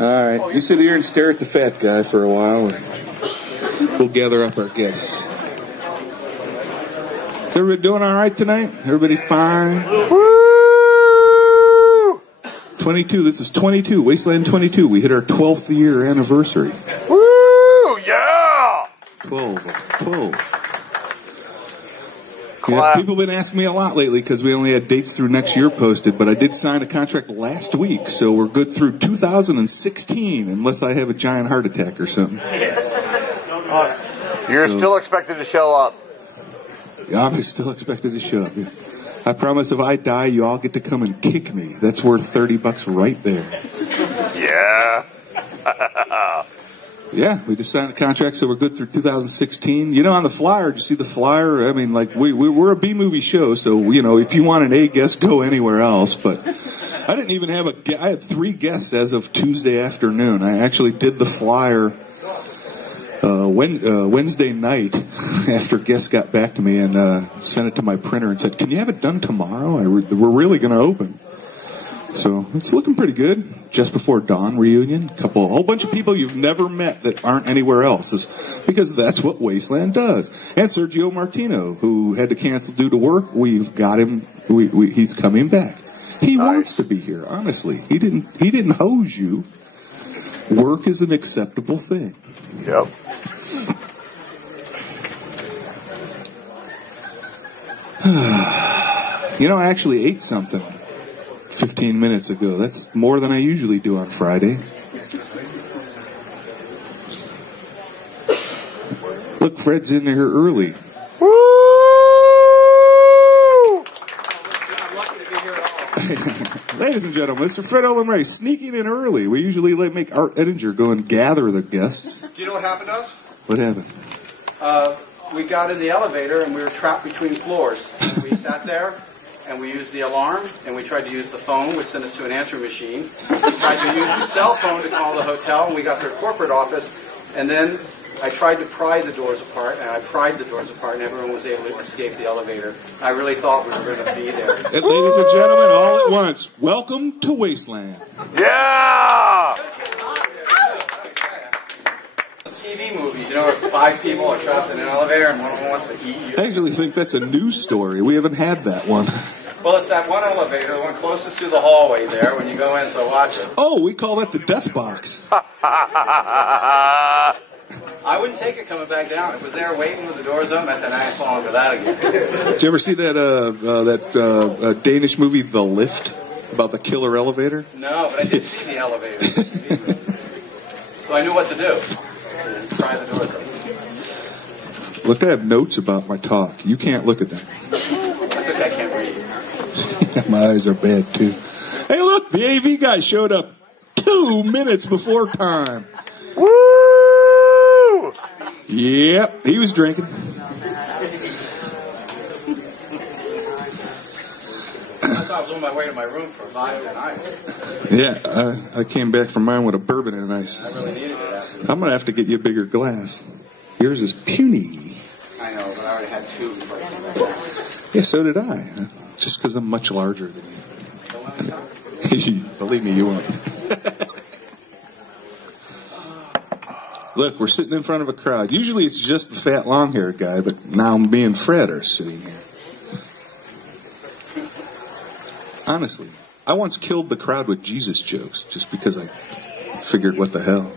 All right, you sit here and stare at the fat guy for a while, and we'll gather up our guests. Is everybody doing all right tonight? Everybody fine? Woo! 22. This is 22. Wasteland 22. We hit our 12th year anniversary. Woo! Yeah! 12. Yeah, people have been asking me a lot lately because we only had dates through next year posted, but I did sign a contract last week, so we're good through 2016, unless I have a giant heart attack or something. Awesome. You're still expected to show up. Yeah, I'm still expected to show up. Yeah. I promise if I die, you all get to come and kick me. That's worth $30 right there. Yeah. Yeah, we just signed the contract, so we're good through 2016. You know, on the flyer, did you see the flyer? I mean, like, we're a B-movie show, so, you know, if you want an A guest, go anywhere else. But I didn't even have I had 3 guests as of Tuesday afternoon. I actually did the flyer Wednesday night after guests got back to me and sent it to my printer and said, can you have it done tomorrow? We're really going to open. So it's looking pretty good. Just before dawn reunion, a whole bunch of people you've never met that aren't anywhere else, because that's what Wasteland does. And Sergio Martino, who had to cancel due to work, we've got him. He's coming back. He wants to be here. Honestly, he didn't hose you. Work is an acceptable thing. Yep. You know, I actually ate something 15 minutes ago. That's more than I usually do on Friday. Look, Fred's in here early. Woo! Ladies and gentlemen, Mr. Fred Olen Ray sneaking in early. We usually make Art Edinger go and gather the guests. Do you know what happened to us? What happened? We got in the elevator and we were trapped between floors. We sat there and we used the alarm and we tried to use the phone, which sent us to an answering machine. We tried to use the cell phone to call the hotel, and we got their corporate office. And then I tried to pry the doors apart, and I pried the doors apart, and everyone was able to escape the elevator. I really thought we were going to be there. And ladies and gentlemen, all at once, welcome to Wasteland. Yeah! TV movies, you know, where 5 people are trapped in an elevator and one of them wants to eat you. I actually think that's a news story. We haven't had that one. Well, it's that one elevator, the one closest to the hallway there when you go in, so watch it. Oh, we call that the death box. I wouldn't take it coming back down. It was there waiting with the doors open. I said, I ain't falling for that again. Did you ever see that Danish movie, The Lift, about the killer elevator? No, but I did see the elevator. So I knew what to do. Try the doors open. Look, I have notes about my talk. You can't look at them. That's okay, I can't read. My eyes are bad, too. Hey, look, the AV guy showed up 2 minutes before time. Woo! Yep, he was drinking. I thought I was on my way to my room for a vodka and ice. Yeah, I came back from mine with a bourbon and ice. I really needed it after. I'm going to have to get you a bigger glass. Yours is puny. I know, but I already had 2 before I came back down. Yeah, so did I. Just because I'm much larger than you. Don't let me stop. Believe me, you won't. Look, we're sitting in front of a crowd. Usually it's just the fat, long-haired guy, but now me and Fred are sitting here. Honestly, I once killed the crowd with Jesus jokes just because I figured, what the hell.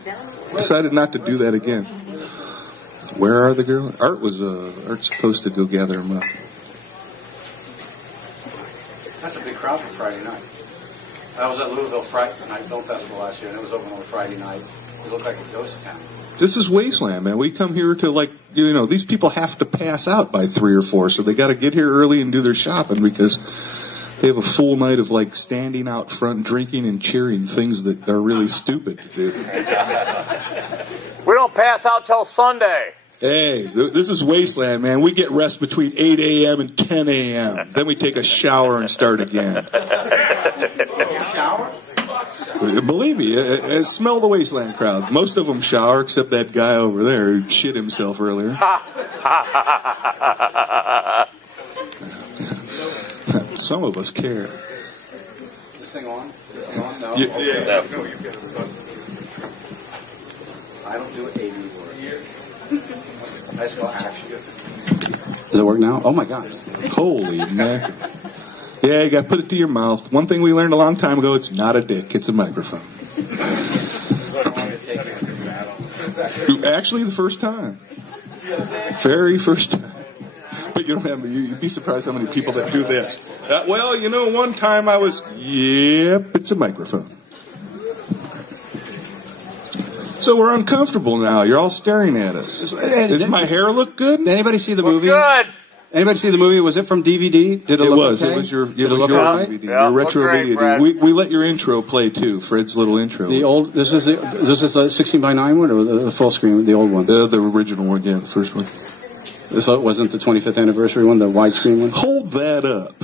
Decided not to do that again. Where are the girls? Art's supposed to go gather them up. That's a big crowd for Friday night. I was at Louisville Friday Night Film Festival last year, and it was open on Friday night. It looked like a ghost town. This is Wasteland, man. We come here to, these people have to pass out by 3 or 4, so they got to get here early and do their shopping because they have a full night of, standing out front, drinking and cheering things that are really stupid to do. We don't pass out till Sunday. Hey, this is Wasteland, man. We get rest between 8 a.m. and 10 a.m. Then we take a shower and start again. Shower? Believe me, smell the Wasteland crowd. Most of them shower, except that guy over there who shit himself earlier. Some of us care. This thing on? This thing on? No? Yeah. I don't do AV work. I just go action. Does it work now? Oh my God. Holy man. Yeah, you got to put it to your mouth. One thing we learned a long time ago, it's not a dick, it's a microphone. Actually, the first time. Very first time. But you don't have, you'd be surprised how many people that do this. Well, you know, one time I was, yep, it's a microphone. So we're uncomfortable now. You're all staring at us. Does my hair look good? Did anybody see the movie? Good. Anybody see the movie? Was it from DVD? Did it look okay? It was your right? DVD, Yeah, your retro great, DVD. Fred. We let your intro play too, Fred's little intro. The old. This is the 16:9 one or the full screen? The old one. The original one, yeah, the first one. So it wasn't the 25th anniversary one, the widescreen one. Hold that up.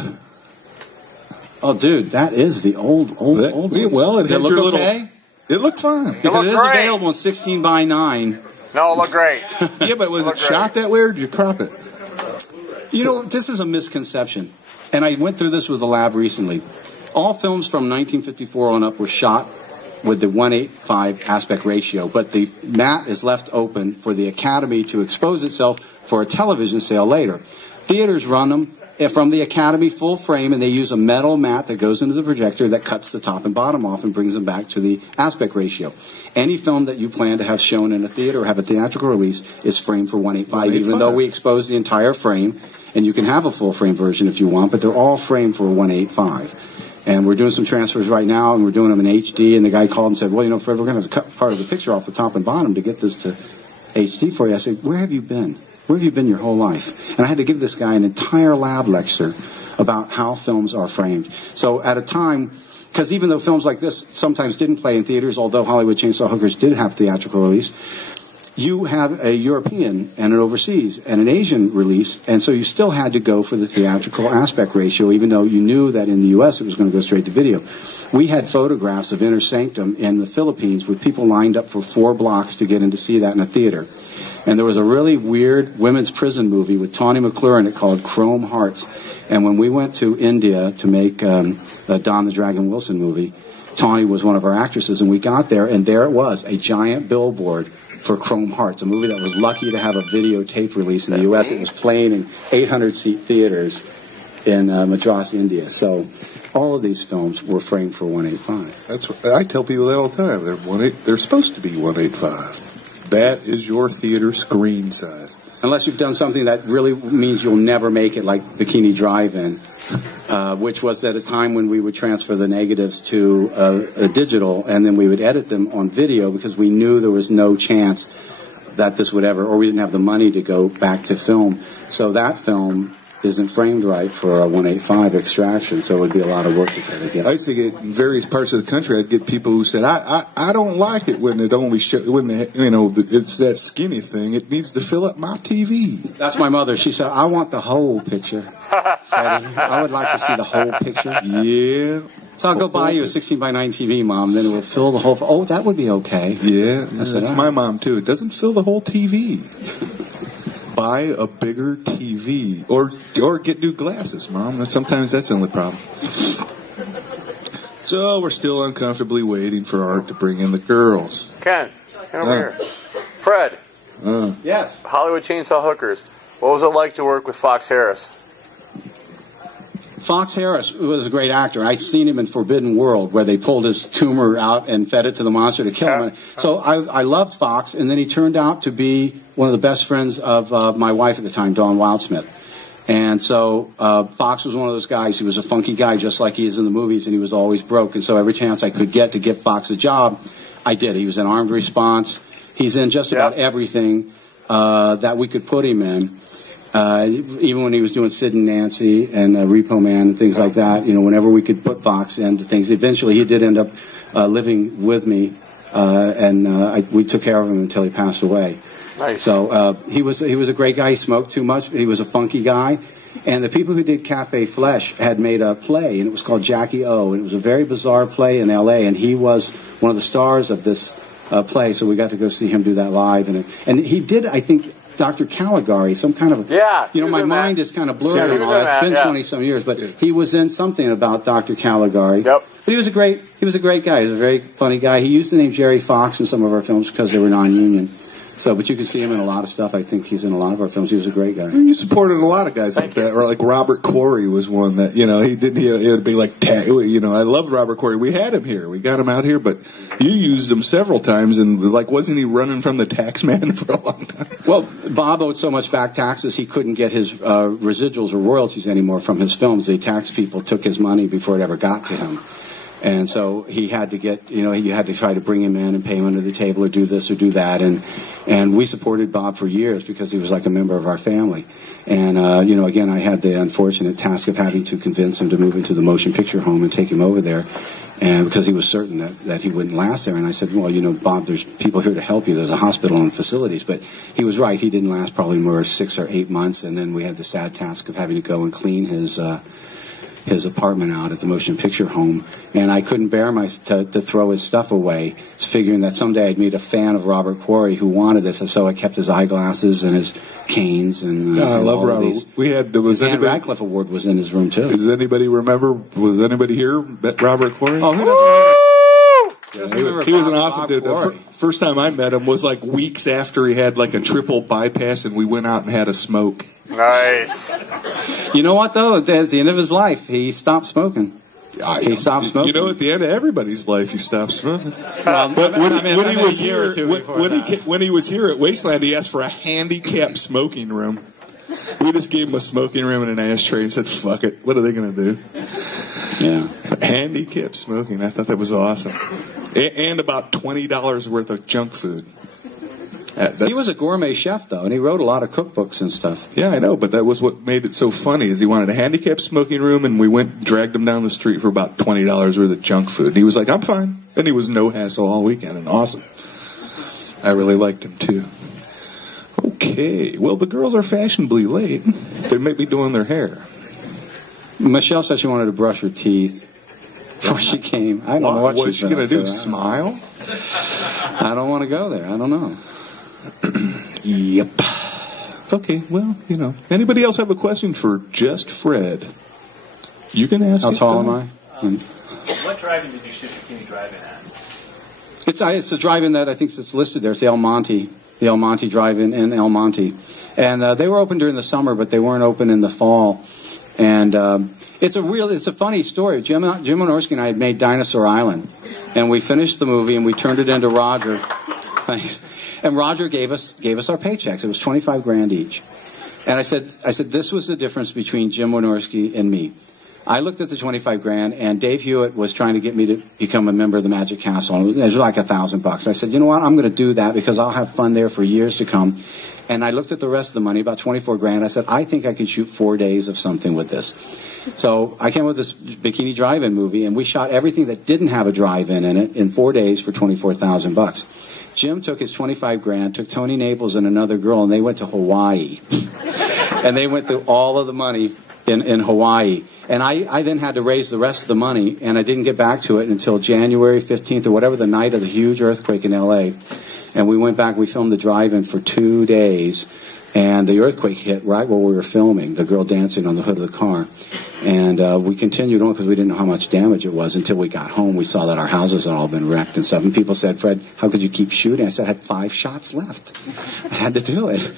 Oh, dude, that is the old one. Well, it Did had look your little. okay? It looked fine. Because it is great. available in 16:9. No, it looked great. Yeah, but was it Looked shot that way or did you crop it? You know, this is a misconception. And I went through this with the lab recently. All films from 1954 on up were shot with the 1:8:5 aspect ratio, but the mat is left open for the Academy to expose itself for a television sale later. Theaters run them from the Academy full frame, and they use a metal mat that goes into the projector that cuts the top and bottom off and brings them back to the aspect ratio. Any film that you plan to have shown in a theater or have a theatrical release is framed for 1:8:5, even though we expose the entire frame, and you can have a full frame version if you want, but they're all framed for 1:8:5. And we're doing some transfers right now, and we're doing them in HD, and the guy called and said, well, you know, Fred, we're going to cut part of the picture off the top and bottom to get this to HD for you. I said, where have you been? Where have you been your whole life? And I had to give this guy an entire lab lecture about how films are framed. So at a time, because even though films like this sometimes didn't play in theaters, although Hollywood Chainsaw Hookers did have theatrical release, you have a European and an overseas and an Asian release, and so you still had to go for the theatrical aspect ratio, even though you knew that in the U.S. it was going to go straight to video. We had photographs of Inner Sanctum in the Philippines with people lined up for 4 blocks to get in to see that in a theater. And there was a really weird women's prison movie with Tawny McClure in it called Chrome Hearts. And when we went to India to make the Don the Dragon Wilson movie, Tawny was one of our actresses, and we got there, and there it was, a giant billboard for Chrome Hearts, a movie that was lucky to have a videotape release in the U.S. It was playing in 800-seat theaters in Madras, India. So all of these films were framed for 1:8:5. That's what, I tell people that all the time. They're supposed to be 1:8:5. That is your theater screen size. Unless you've done something that really means you'll never make it, like Bikini Drive-In, which was at a time when we would transfer the negatives to a digital, and then we would edit them on video because we knew there was no chance that this would ever, or we didn't have the money to go back to film. So that film isn't framed right for a 1:8:5 extraction, so it would be a lot of work to try to get. I used to get in various parts of the country. I'd get people who said, "I don't like it when it only it's that skinny thing. It needs to fill up my TV." That's my mother. She said, "I want the whole picture, Freddie. I would like to see the whole picture." Yeah. So I'll go buy you a 16:9 TV, Mom. Then it will fill the whole. Oh, that would be okay. Yeah, I said, that's my mom too. It doesn't fill the whole TV. Buy a bigger TV or get new glasses, Mom. Sometimes that's the only problem. So we're still uncomfortably waiting for Art to bring in the girls. Ken, come over here. Fred. Yes. Hollywood Chainsaw Hookers. What was it like to work with Fox Harris? Fox Harris was a great actor. I'd seen him in Forbidden World, where they pulled his tumor out and fed it to the monster to kill him. So I loved Fox, and then he turned out to be one of the best friends of my wife at the time, Dawn Wildsmith. And so Fox was one of those guys. He was a funky guy, just like he is in the movies, and he was always broke. And so every chance I could get to give Fox a job, I did. He was in Armed Response. He's in just about everything that we could put him in. Even when he was doing Sid and Nancy and Repo Man and things like that, you know, whenever we could put Fox into things. Eventually, he did end up living with me, and we took care of him until he passed away. Nice. So he was a great guy. He smoked too much. He was a funky guy. And the people who did Cafe Flesh had made a play, and it was called Jackie O. And it was a very bizarre play in L.A., and he was one of the stars of this play, so we got to go see him do that live. And he did, I think, Dr. Caligari, some kind of, Yeah, you know, he was my in mind that. is kind of Yeah, blurred he on was all in that. It's that, been yeah. 20-some years, but he was in something about Dr. Caligari. Yep. But he was a great guy. He was a very funny guy. He used the name Jerry Fox in some of our films because they were non-union. So, but you can see him in a lot of stuff. I think he's in a lot of our films. He was a great guy. You supported a lot of guys like that, or like Robert Corey was one that, you know, it would be like, you know, I loved Robert Corey. We had him here. We got him out here, but you used him several times, and like, wasn't he running from the tax man for a long time? Well, Bob owed so much back taxes he couldn't get his residuals or royalties anymore from his films. The tax people took his money before it ever got to him. And so he had to get, you know, you had to try to bring him in and pay him under the table or do this or do that. And we supported Bob for years because he was like a member of our family. And, you know, again, I had the unfortunate task of having to convince him to move into the motion picture home and take him over there. And because he was certain that he wouldn't last there. And I said, well, you know, Bob, there's people here to help you. There's a hospital and facilities. But he was right. He didn't last probably more 6 or 8 months. And then we had the sad task of having to go and clean his apartment out at the motion picture home, and I couldn't bear to throw his stuff away, figuring that someday I'd meet a fan of Robert Quarry who wanted this, and so I kept his eyeglasses and his canes and I love all Robert. These. We had His Anne Radcliffe Award was in his room too. Does anybody remember? Was anybody here? Robert Quarry? Oh, who doesn't remember? He was an awesome dude. The first time I met him was like weeks after he had like a triple bypass, and we went out and had a smoke. Nice. You know what though? At the end of his life, he stopped smoking. He stopped smoking. You know, at the end of everybody's life, he stopped smoking. When he was here at Wasteland, he asked for a handicapped smoking room. We just gave him a smoking room and an ashtray and said, "Fuck it. What are they going to do?" Yeah, handicapped smoking. I thought that was awesome. And about $20 worth of junk food. He was a gourmet chef, though, and he wrote a lot of cookbooks and stuff. Yeah, I know, but that was what made it so funny, is he wanted a handicapped smoking room, and we went and dragged him down the street for about $20 worth of junk food. And he was like, "I'm fine." And he was no hassle all weekend, and awesome. I really liked him, too. Okay, well, the girls are fashionably late. They might be doing their hair. Michelle said she wanted to brush her teeth before she came. I don't know what she's going to do, to. smile? I don't want to go there. I don't know. Yep. Okay, well, you know. Anybody else have a question for just Fred? You can ask. How tall am I? What drive-in did you shoot Bikini Drive-In at? It's a drive-in that I think it's listed there. It's the El Monte Drive-In in El Monte. And they were open during the summer, but they weren't open in the fall. And it's a funny story. Jim Wynorski and I had made Dinosaur Island, and we finished the movie and we turned it into Roger. Thanks. And Roger gave us our paychecks. It was $25,000 each. And I said, this was the difference between Jim Wynorski and me. I looked at the $25,000, and Dave Hewitt was trying to get me to become a member of the Magic Castle. It was like $1,000. I said, you know what? I'm going to do that because I'll have fun there for years to come. And I looked at the rest of the money, about $24,000. I said, I think I can shoot 4 days of something with this. So I came up with this Bikini Drive-In movie, and we shot everything that didn't have a drive-in in it in 4 days for $24,000. Jim took his $25,000, took Tony Naples and another girl, and they went to Hawaii. And they went through all of the money in Hawaii. And I then had to raise the rest of the money, and I didn't get back to it until January 15th or whatever, the night of the huge earthquake in L.A. And we went back, we filmed the drive-in for 2 days, and the earthquake hit right while we were filming, the girl dancing on the hood of the car. And we continued on because we didn't know how much damage it was until we got home. We saw that our houses had all been wrecked and stuff. And people said, "Fred, how could you keep shooting?" I said, "I had 5 shots left. I had to do it."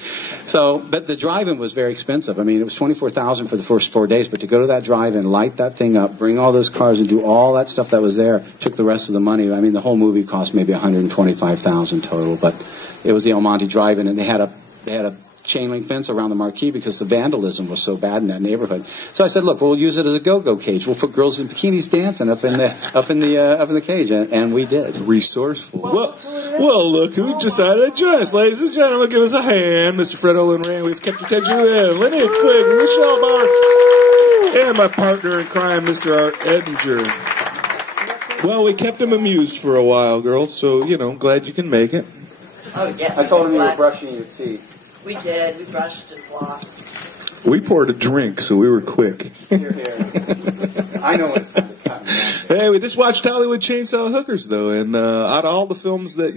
So, but the drive-in was very expensive. I mean, it was $24,000 for the first 4 days. But to go to that drive-in, light that thing up, bring all those cars and do all that stuff that was there, took the rest of the money. I mean, the whole movie cost maybe $125,000 total. But it was the El Monte Drive-in, and they had a chain link fence around the marquee because the vandalism was so bad in that neighborhood. So I said, "Look, we'll use it as a go-go cage. We'll put girls in bikinis dancing up in the cage," and we did. Resourceful. Well, look who decided to join us, ladies and gentlemen. Give us a hand, Mr. Fred Olen Ray. We've kept your attention with Linnea, Quigley, Michelle Bauer, and my partner in crime, Mr. Art Edinger. Well, we kept him amused for a while, girls. So glad you can make it. Oh yes. I told him you were brushing your teeth. We did. We brushed and flossed. We poured a drink, so we were quick. Here. I know it's time to cut. Hey, we just watched Hollywood Chainsaw Hookers, though, and out of all the films that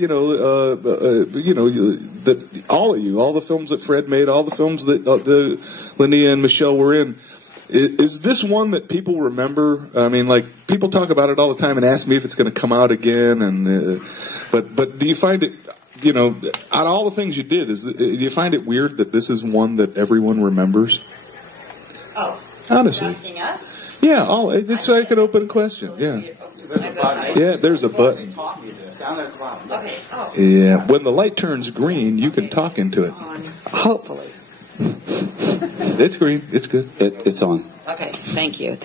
that all of you, all the films that Fred made, all the films that Linnea and Michelle were in, is this one that people remember? I mean, like, people talk about it all the time and ask me if it's going to come out again, and but do you find it? Out of all the things you did, do you find it weird that this is one that everyone remembers? Oh, honestly, you're asking us? Yeah, it's like an open question. Yeah, there's a button. Okay. Oh. Yeah, when the light turns green, you can talk into it. Hopefully. It's green. It's good. It's on. Okay. Thank you.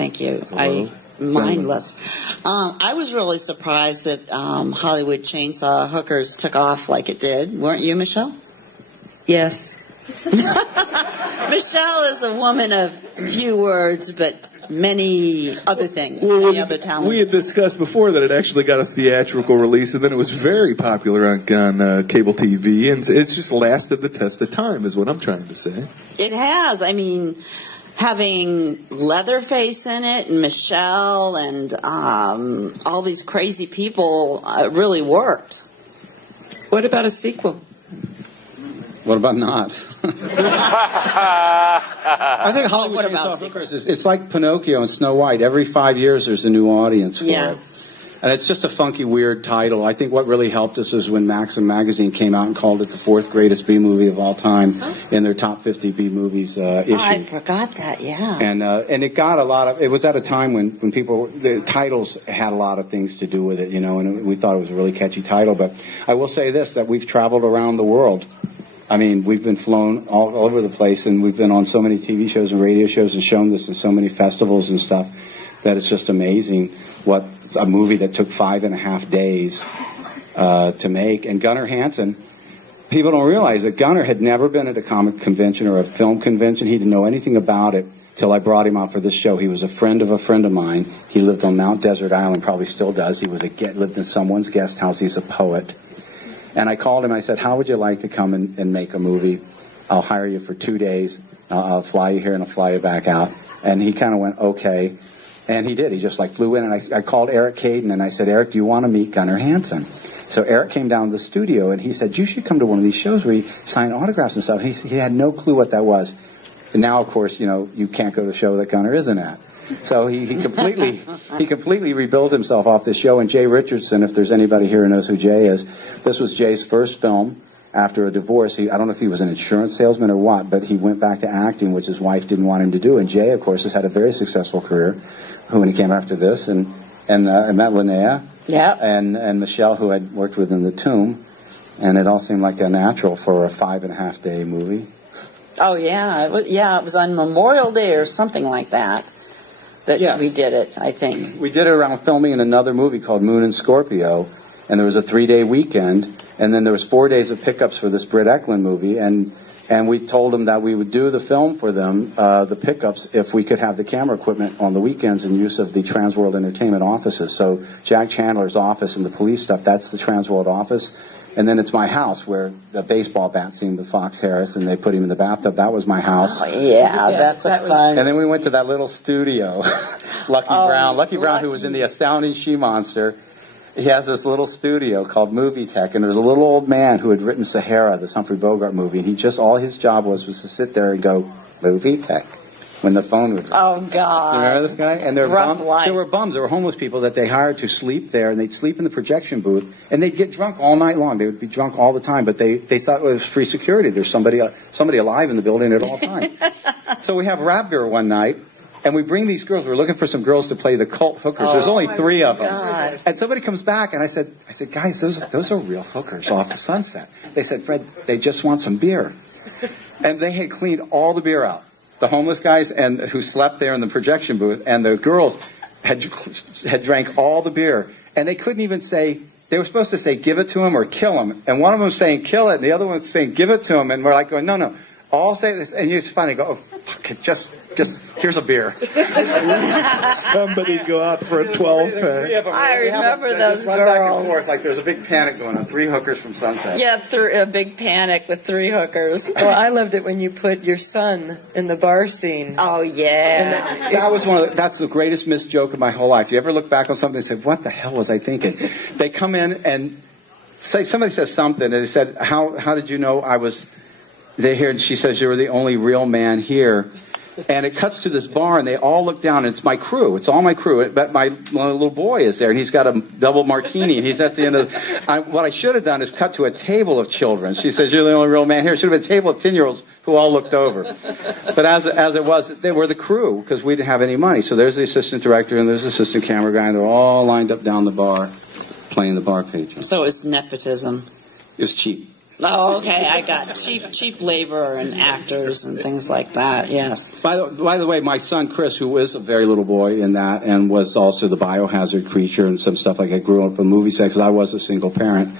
Mindless. I was really surprised that Hollywood Chainsaw Hookers took off like it did. Weren't you, Michelle? Yes. Michelle is a woman of few words, but many other things, many other talents. We had discussed before that it actually got a theatrical release, and then it was very popular on cable TV, and it's just lasted the test of time, is what I'm trying to say. It has. I mean, having Leatherface in it, and Michelle, and all these crazy people, really worked. What about a sequel? What about not? I think Hollywood Chainsaw Hookers it's like Pinocchio and Snow White. Every 5 years there's a new audience for it. And it's just a funky, weird title. I think what really helped us is when Maxim magazine came out and called it the 4th greatest B movie of all time in their top 50 B movies issue. Oh, I forgot that, yeah. And it got a lot of, it was at a time when people, the titles had a lot of things to do with it, and we thought it was a really catchy title. But I will say this, that we've traveled around the world. I mean, we've been flown all over the place, and we've been on so many TV shows and radio shows and shown this in so many festivals and stuff that it's just amazing what a movie that took 5.5 days to make. And Gunnar Hansen, people don't realize that Gunnar had never been at a comic convention or a film convention. He didn't know anything about it till I brought him out for this show. He was a friend of mine. He lived on Mount Desert Island, probably still does. He lived in someone's guest house. He's a poet. And I called him. I said, how would you like to come and make a movie? I'll hire you for 2 days. I'll fly you here and I'll fly you back out. And he kind of went, okay. And he did. He just flew in. And I called Eric Caden and I said, Eric, do you want to meet Gunnar Hansen? So Eric came down to the studio and he said, you should come to one of these shows where you sign autographs and stuff. He had no clue what that was. And now, of course, you can't go to a show that Gunnar isn't at. So he completely rebuilt himself off this show. And Jay Richardson, if there's anybody here who knows who Jay is, this was Jay's first film after a divorce. I don't know if he was an insurance salesman or what, but he went back to acting, which his wife didn't want him to do. And Jay, of course, has had a very successful career when he came after this. And I met Linnea and Michelle, who I'd worked with in The Tomb. And it all seemed like a natural for a 5.5 day movie. Oh, yeah. It was on Memorial Day or something like that. But we did it, I think. We did it around filming in another movie called Moon and Scorpio, and there was a 3-day weekend, and then there was 4 days of pickups for this Britt Eklund movie, and we told them that we would do the film for them, the pickups, if we could have the camera equipment on the weekends in use of the Transworld Entertainment offices. So Jack Chandler's office and the police stuff, that's the Transworld office. And then it's my house where the baseball bat scene with Fox Harris, and they put him in the bathtub. That was my house. Oh, yeah, that's fun. And then we went to that little studio, Lucky Brown, who was in the Astounding She-Monster. He has this little studio called Movie Tech, and there was a little old man who had written Sahara, the Humphrey Bogart movie, and all his job was to sit there and go, Movie Tech, when the phone would ring. Oh, God. You remember this guy? And there were bums. There were homeless people that they hired to sleep there, and they'd sleep in the projection booth, and they'd get drunk all night long. They would be drunk all the time, but they thought it was free security. There's somebody alive in the building at all times. So we have rap beer one night, and we bring these girls. We're looking for some girls to play the cult hookers. There's only 3 of them. God. And somebody comes back, and I said, guys, those are real hookers off the Sunset. They said, Fred, they just want some beer. And they had cleaned all the beer out. The homeless guys who slept there in the projection booth, and the girls had drank all the beer, and they couldn't even say. They were supposed to say, "Give it to him" or "Kill him," and one of them was saying, "Kill it," and the other one was saying, "Give it to him," and we're like, going, "No, all say this, and you finally go, oh, fuck it, just here's a beer. Somebody go out for a 12-pack. I remember those run back and girls. forth, like there's a big panic going on. 3 hookers from Sunset. Yeah, a big panic with 3 hookers. Well, I loved it when you put your son in the bar scene. Oh, yeah. That was that's the greatest missed joke of my whole life. You ever look back on something and say, what the hell was I thinking? They come in and somebody says something, and they said, how did you know I was there here? And she says, you were the only real man here. And it cuts to this bar, and they all look down, and it's my crew. It's all my crew. But my little boy is there, and he's got a double martini, and he's at the end of what I should have done is cut to a table of children. She says, you're the only real man here. It should have been a table of 10-year-olds who all looked over. But as it was, they were the crew, because we didn't have any money. So there's the assistant director, and there's the assistant camera guy, and they're all lined up down the bar, playing the bar patron. So it's nepotism. It's cheap. Oh, okay. I got cheap labor and actors and things like that. Yes. By the way, my son Chris, who is a very little boy in that, and was also the biohazard creature and some stuff like that, grew up in movie set because I was a single parent.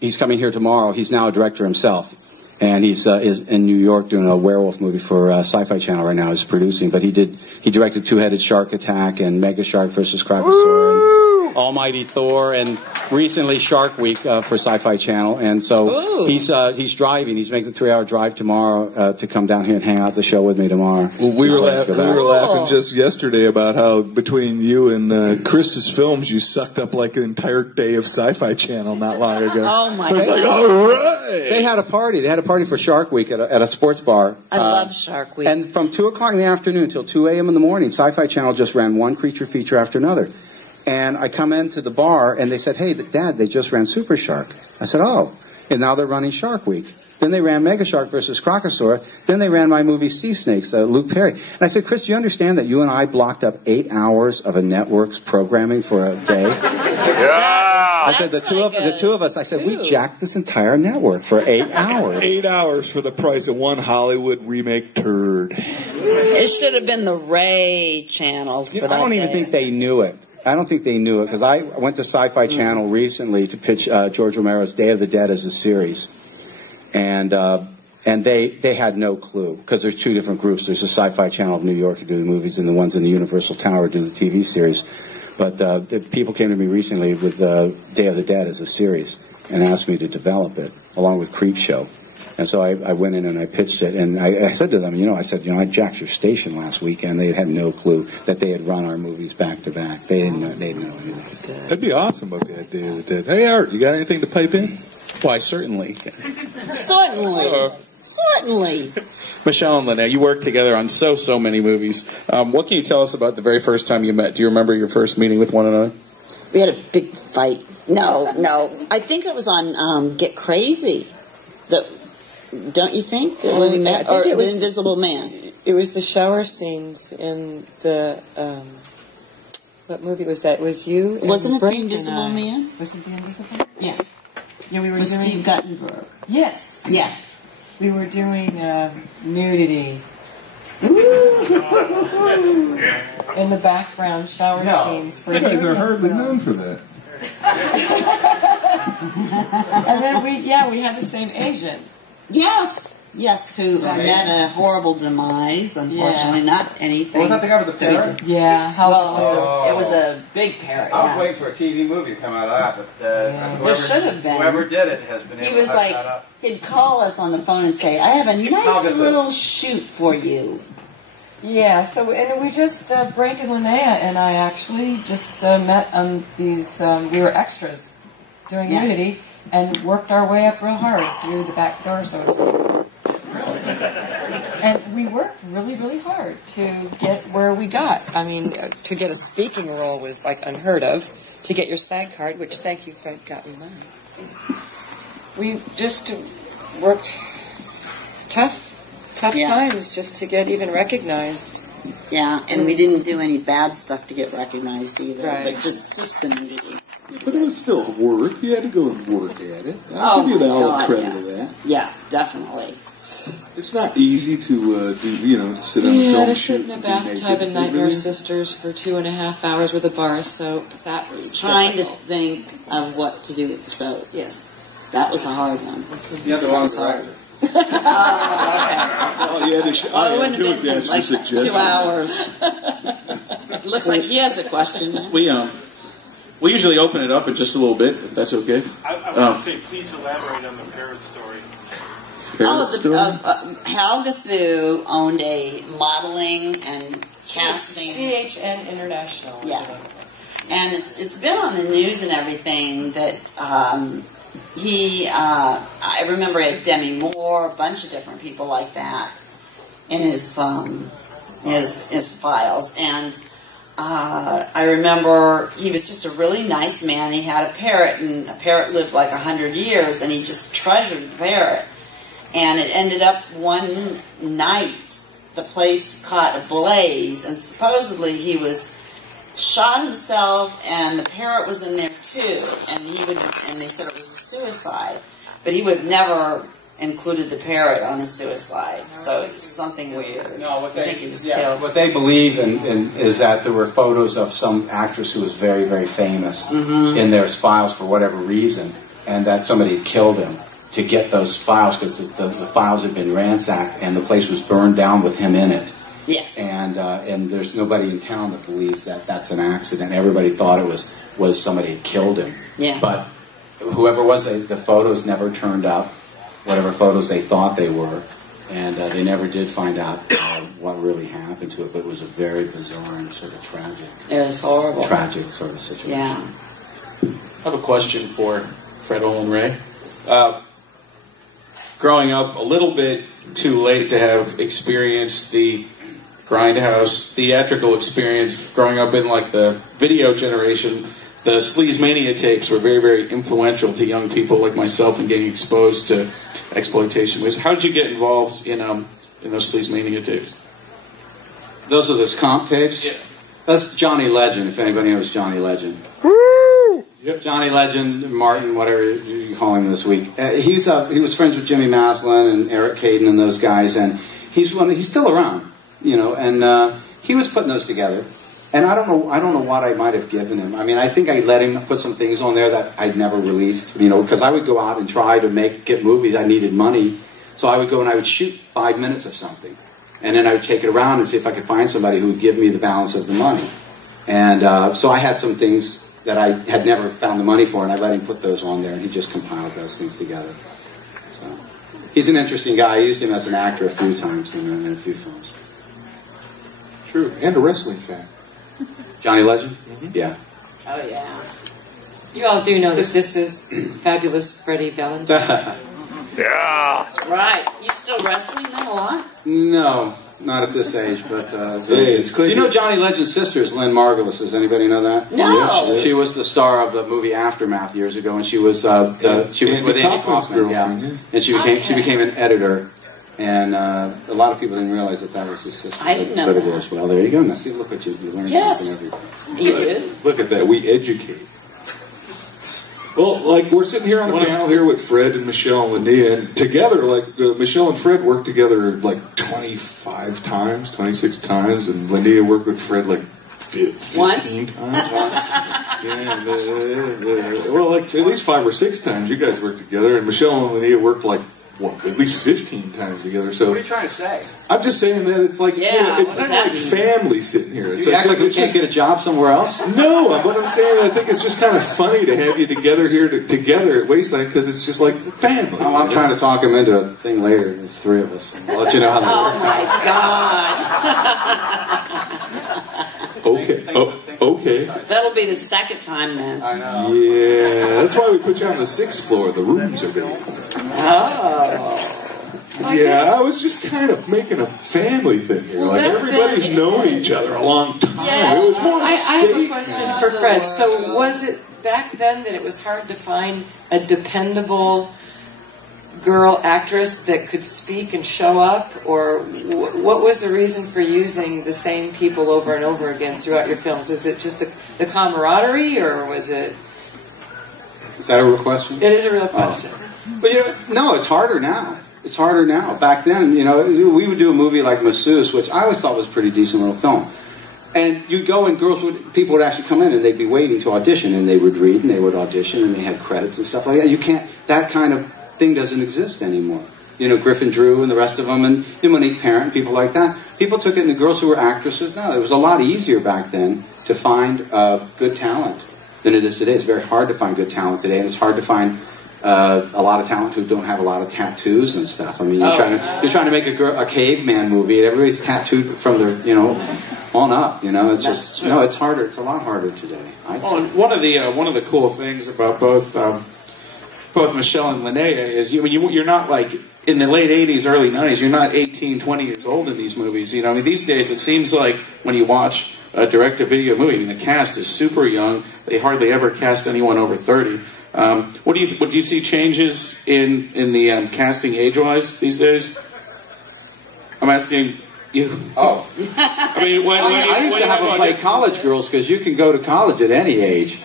He's coming here tomorrow. He's now a director himself, and he's is in New York doing a werewolf movie for Sci-Fi Channel right now. He's producing, but he directed Two-Headed Shark Attack and Mega Shark versus Krakatoa and Almighty Thor, and recently Shark Week for Sci-Fi Channel. And so he's driving. He's making a 3-hour drive tomorrow to come down here and hang out at the show with me tomorrow. Well, we were laughing just yesterday about how between you and Chris's films, you sucked up like an entire day of Sci-Fi Channel not long ago. Oh my God! Like, all right. They had a party. They had a party for Shark Week at a sports bar. I love Shark Week. And from 2 o'clock in the afternoon till 2 a.m. in the morning, Sci-Fi Channel just ran one creature feature after another. And I come into the bar, and they said, hey, Dad, they just ran Super Shark. I said, oh. And now they're running Shark Week. Then they ran Mega Shark versus Krakatoa. Then they ran my movie Sea Snakes, Luke Perry. And I said, Chris, do you understand that you and I blocked up 8 hours of a network's programming for a day? Yeah. I said, the two of us, I said, we jacked this entire network for 8 hours. 8 hours for the price of one Hollywood remake turd. It should have been the Ray channel for that I don't even day. think they knew it. I don't think they knew it, because I went to Sci-Fi Channel recently to pitch George Romero's Day of the Dead as a series. And they had no clue, because there's 2 different groups. There's the Sci-Fi Channel of New York who do the movies, and the ones in the Universal Tower do the TV series. But the people came to me recently with Day of the Dead as a series and asked me to develop it, along with Creepshow. And so I went in and I pitched it, and I said to them, I jacked your station last weekend. They had no clue that they had run our movies back to back. They didn't know anything. That'd be awesome if we had Day of the Dead. Hey, Art, you got anything to pipe in? Why, certainly. Certainly. Michelle and Linnea, you worked together on so many movies. What can you tell us about the very first time you met? Do you remember your first meeting with one another? We had a big fight. No. I think it was on Get Crazy. Don't you think? When we met? I think Or it was The Invisible Man? It was the shower scenes in the, what movie was that? It was you and Wasn't it Brink The Invisible and I. Man? Was it The Invisible Man? Yeah. Yeah, we were With doing... Steve Guttenberg. Yes. Yeah. We were doing nudity. In the background shower scenes. For You guys are hardly known for that. And then we had the same agent. Yes, who met a horrible demise, unfortunately. Yeah. Not anything. Was that the guy with the parrot? Yeah. It was a big parrot. I was waiting for a TV movie to come out of that, but There should have been. Whoever did it has been able He to was hush like, that up. he'd call us on the phone and say, I have a nice little shoot for you. Yeah, so and we just, Brink and Linnea and I actually just met on these, we were extras during Unity and worked our way up real hard through the back door, so to speak. And we worked really, really hard to get where we got. I mean, to get a speaking role was like unheard of. To get your SAG card, which thank you, Fred, got me mine. We just worked tough times just to get even recognized. Yeah, and we didn't do any bad stuff to get recognized either, Right. but just the nudity. But it was still work. You had to go and work at it. I'll give you all the credit of that. Yeah, definitely. It's not easy to sit on a We had film to shoot sit in a and be bathtub naked. in Nightmare Sisters for 2.5 hours with a bar of soap. That was Trying to difficult. think of what to do with the soap. Yes, that was a hard one. You had the wrong director. All you had to Well, it wouldn't do have is been ask for like suggestions. 2 hours. It looks like he has a question. We usually open it up in just a little bit, if that's okay. I want to say, please elaborate on the parrot story. Hal Gathu owned a modeling and casting. CHN International. Yeah. And it's been on the news and everything that I remember he had Demi Moore, a bunch of different people like that in his files. And I remember he was just a really nice man. He had a parrot, and a parrot lived like 100 years, and he just treasured the parrot. And it ended up one night, the place caught a blaze, and supposedly he was shot himself, and the parrot was in there too. And they said it was a suicide, but he would never included the parrot on his suicide. So it was something weird. No, I think he was killed. What they believe in is that there were photos of some actress who was very, very famous in their files for whatever reason, and that somebody had killed him to get those files because the files had been ransacked and the place was burned down with him in it. Yeah. And there's nobody in town that believes that that's an accident. Everybody thought it was somebody had killed him. Yeah. But whoever was, the photos never turned up, whatever photos they thought they were, and they never did find out what really happened to it. But it was a very bizarre and sort of tragic. It was horrible. Tragic sort of situation. Yeah. I have a question for Fred Olen Ray. Growing up a little bit too late to have experienced the grindhouse theatrical experience, growing up in like the video generation, the Sleaze Mania tapes were very, very influential to young people like myself in getting exposed to exploitation. How did you get involved in those Sleaze Mania tapes? Those are those comp tapes? Yeah. That's Johnny Legend, if anybody knows Johnny Legend. Yep. Johnny Legend, Martin, whatever you call him this week. He was friends with Jimmy Maslin and Eric Caden and those guys, and he's still around, and he was putting those together. And I don't know what I might have given him. I mean, I think I let him put some things on there that I'd never released, because I would go out and try to get movies. I needed money, so I would go and I would shoot 5 minutes of something, and then I would take it around and see if I could find somebody who would give me the balance of the money. And so I had some things that I had never found the money for, and I let him put those on there, and he just compiled those things together. So he's an interesting guy. I used him as an actor a few times in a few films. True, and a wrestling fan. Johnny Legend? Mm-hmm. Yeah. Oh, yeah. You all do know that this is fabulous Freddie Valentine. Yeah. That's right. You still wrestling then a lot? No, not at this age, but Hey, it's clear. you know Johnny Legend's sister is Lynn Margulis. Does anybody know that? No. She was the star of the movie Aftermath years ago, and she was with Andy Kaufman, yeah. And she became an editor. And a lot of people didn't realize that was his sister. I didn't know but it that. was. Well, there you go. Now, see, look what you learned. Yes. You did? Look at that. We educate. Well, like, we're sitting here on the panel here with Fred and Michelle and Linnea, and together, Michelle and Fred worked together, 25 times, 26 times, and Linnea worked with Fred, 15 Once? times. Yeah, well, at least 5 or 6 times you guys worked together, and Michelle and Linnea worked, at least 15 times together. So What are you trying to say? I'm just saying that it's like, Yeah, it's what not does that like mean? family sitting here. It's You act like we can't get a job somewhere else? no, what I'm saying, I think it's just kind of funny to have you together here together at Wasteland because it's just like family. Oh, I'm trying to talk him into a thing later. There's 3 of us. I'll let you know how that Oh, my God. Okay. That'll be the second time then. I know. Yeah, that's why we put you on the 6th floor. The rooms are big. Oh. Yeah, I was just kind of making a family thing here. Well, everybody's known each other a long time. Yeah. It was more I have a fake. question for Fred. So was it back then that it was hard to find a dependable girl actress that could speak and show up? Or what was the reason for using the same people over and over again throughout your films? Was it just the camaraderie, or was it... Is that a real question? It is a real question. But no, it's harder now. It's harder now. Back then, we would do a movie like Masseuse, which I always thought was a pretty decent little film. And you'd go and people would actually come in and they'd be waiting to audition, and they would read and they would audition, and they had credits and stuff like that. That kind of thing doesn't exist anymore. Griffin Drew and the rest of them, and Monique Parent, people like that. People took it, and the girls who were actresses, no, it was a lot easier back then to find good talent than it is today. It's very hard to find good talent today, and it's hard to find a lot of talent who don't have a lot of tattoos and stuff. I mean, you're trying to make a caveman movie, and everybody's tattooed from their, on up. It's just it's harder. It's a lot harder today. And one of the cool things about both Michelle and Linnea is you're not like in the late 80s, early 90s. You're not 18, 20 years old in these movies. These days it seems like when you watch a direct-to-video movie, the cast is super young. They hardly ever cast anyone over 30. What do you see changes in the casting age-wise these days? I'm asking you. Oh, I used to have them play college girls because you can go to college at any age.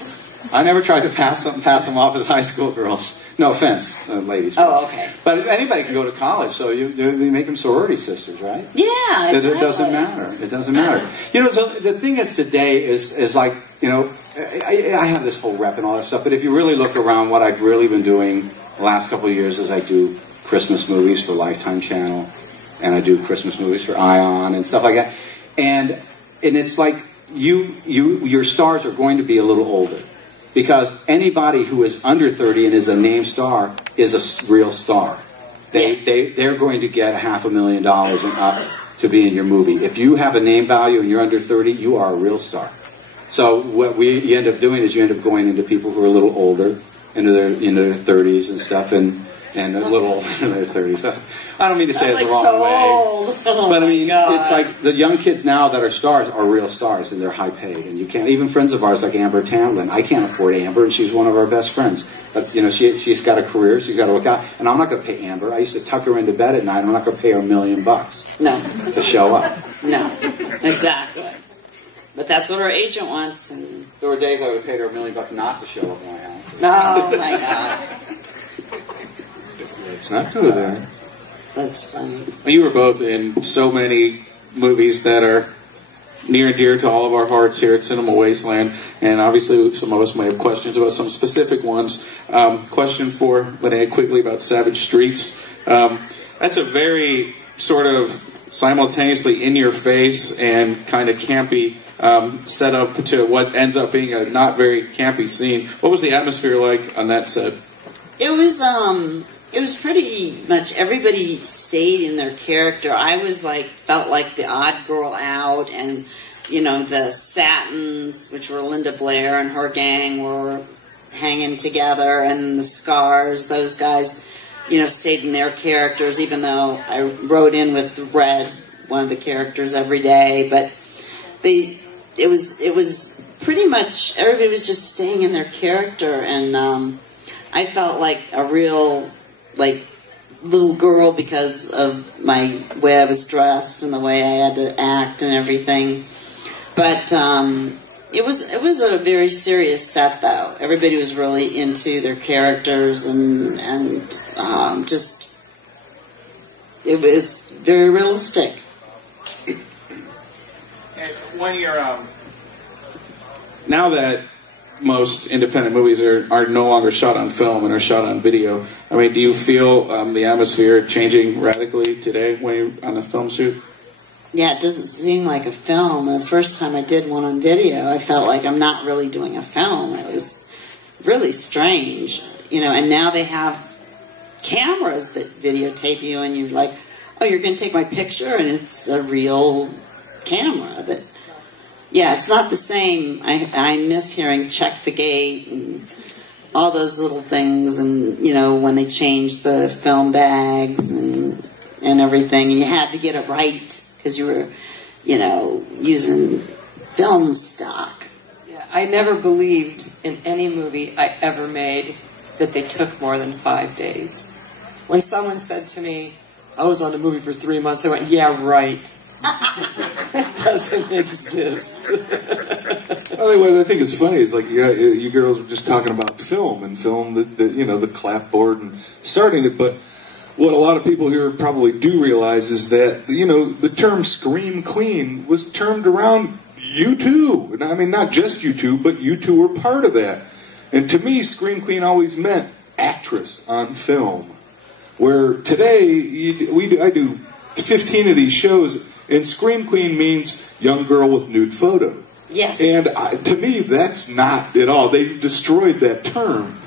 I never tried to pass them off as high school girls. No offense, ladies. Oh, okay. But anybody can go to college, so you make them sorority sisters, right? Yeah, exactly. It doesn't matter. It doesn't matter. So the thing is today is like, I have this whole rep and all that stuff, but if you really look around, what I've really been doing the last couple of years is I do Christmas movies for Lifetime Channel, and I do Christmas movies for Ion and stuff like that. And it's like your stars are going to be a little older. Because anybody who is under 30 and is a named star is a real star. They're going to get $500,000 and up to be in your movie. If you have a name value and you're under 30, you are a real star. So what you end up doing is you end up going into people who are a little older, into their 30s and stuff, and a little older in their 30s. So, I don't mean to say it the wrong way. Old. Oh, but I mean, it's like the young kids now that are stars are real stars, and they're high paid. And you can't, even friends of ours like Amber Tamblyn, I can't afford Amber, and she's one of our best friends. But, she's got a career, she's got to look out. And I'm not going to pay Amber. I used to tuck her into bed at night, and I'm not going to pay her $1 million to show up. No, exactly. But that's what our agent wants. And there were days I would have paid her $1 million not to show up in my house. Oh, my God. It's not good there. That's funny. Well, you were both in so many movies that are near and dear to all of our hearts here at Cinema Wasteland, and obviously some of us may have questions about some specific ones. Question for Linnea Quigley about Savage Streets. That's a very sort of simultaneously in-your-face and kind of campy setup to what ends up being a not very campy scene. What was the atmosphere like on that set? It was pretty much everybody stayed in their character. I was felt like the odd girl out, and the Satins, which were Linda Blair and her gang, were hanging together, and the Scars, those guys, stayed in their characters, even though I wrote in with Red, one of the characters, every day. But it was pretty much everybody was just staying in their character, and I felt like a real little girl because of my way I was dressed and the way I had to act and everything. But it was a very serious set, though. Everybody was really into their characters, and just it was very realistic. And when you're now that most independent movies are no longer shot on film and are shot on video, I mean, do you feel the atmosphere changing radically today when you're on a film shoot? Yeah, it doesn't seem like a film. The first time I did one on video, I felt like I'm not really doing a film. It was really strange, and now they have cameras that videotape you, and you're like, oh, you're going to take my picture, and it's a real camera. But yeah, it's not the same. I miss hearing check the gate and all those little things, and when they changed the film bags and everything, and you had to get it right because you were, using film stock. Yeah, I never believed in any movie I ever made that they took more than 5 days. When someone said to me, I was on a movie for 3 months, I went, yeah, right. It doesn't exist. Well, what I think is funny is you girls were just talking about film, the clapboard and starting it, but what a lot of people here probably do realize is that, the term Scream Queen was termed around U2. And I mean, not just U2, but U2 were part of that. And to me, Scream Queen always meant actress on film. Where today, I do 15 of these shows, and Scream Queen means young girl with nude photo. Yes. And to me, that's not at all. They've destroyed that term,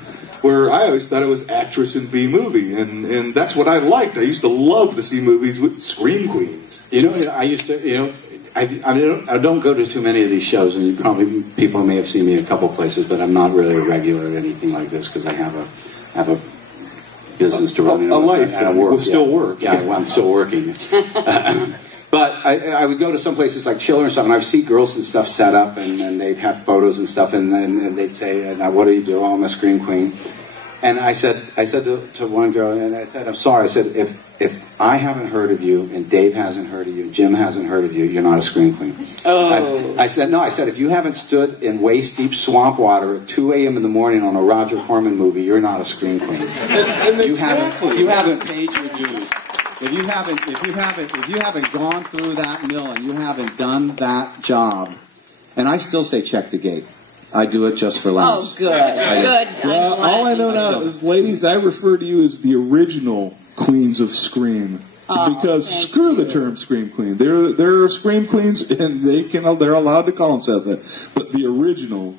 where I always thought it was actress in B-movie, and that's what I liked. I used to love to see movies with Scream Queens. I used to, I don't go to too many of these shows, and people may have seen me in a couple places, but I'm not really a regular at anything like this because I have a business to run. A life, and we'll still work. Yeah, well, I'm still working. But I would go to some places like Chiller and stuff, and I'd see girls and stuff set up, and they'd have photos and stuff, and then they'd say, "Now, what do you do?" "Oh, I'm a Scream Queen." And I said to one girl, and I said, "I'm sorry." I said, if I haven't heard of you, and Dave hasn't heard of you, Jim hasn't heard of you, you're not a Scream Queen. Oh. I said, no. I said, if you haven't stood in waist-deep swamp water at 2 a.m. in the morning on a Roger Corman movie, you're not a Scream Queen. You haven't paid your dues. If you haven't gone through that mill and you haven't done that job, and I still say check the gate. I do it just for laughs. Oh, good. Good. Well, all I know now is, ladies, I refer to you as the original Queens of Scream. Because screw the term Scream Queen. There are Scream Queens, and they're allowed to call themselves that. But the original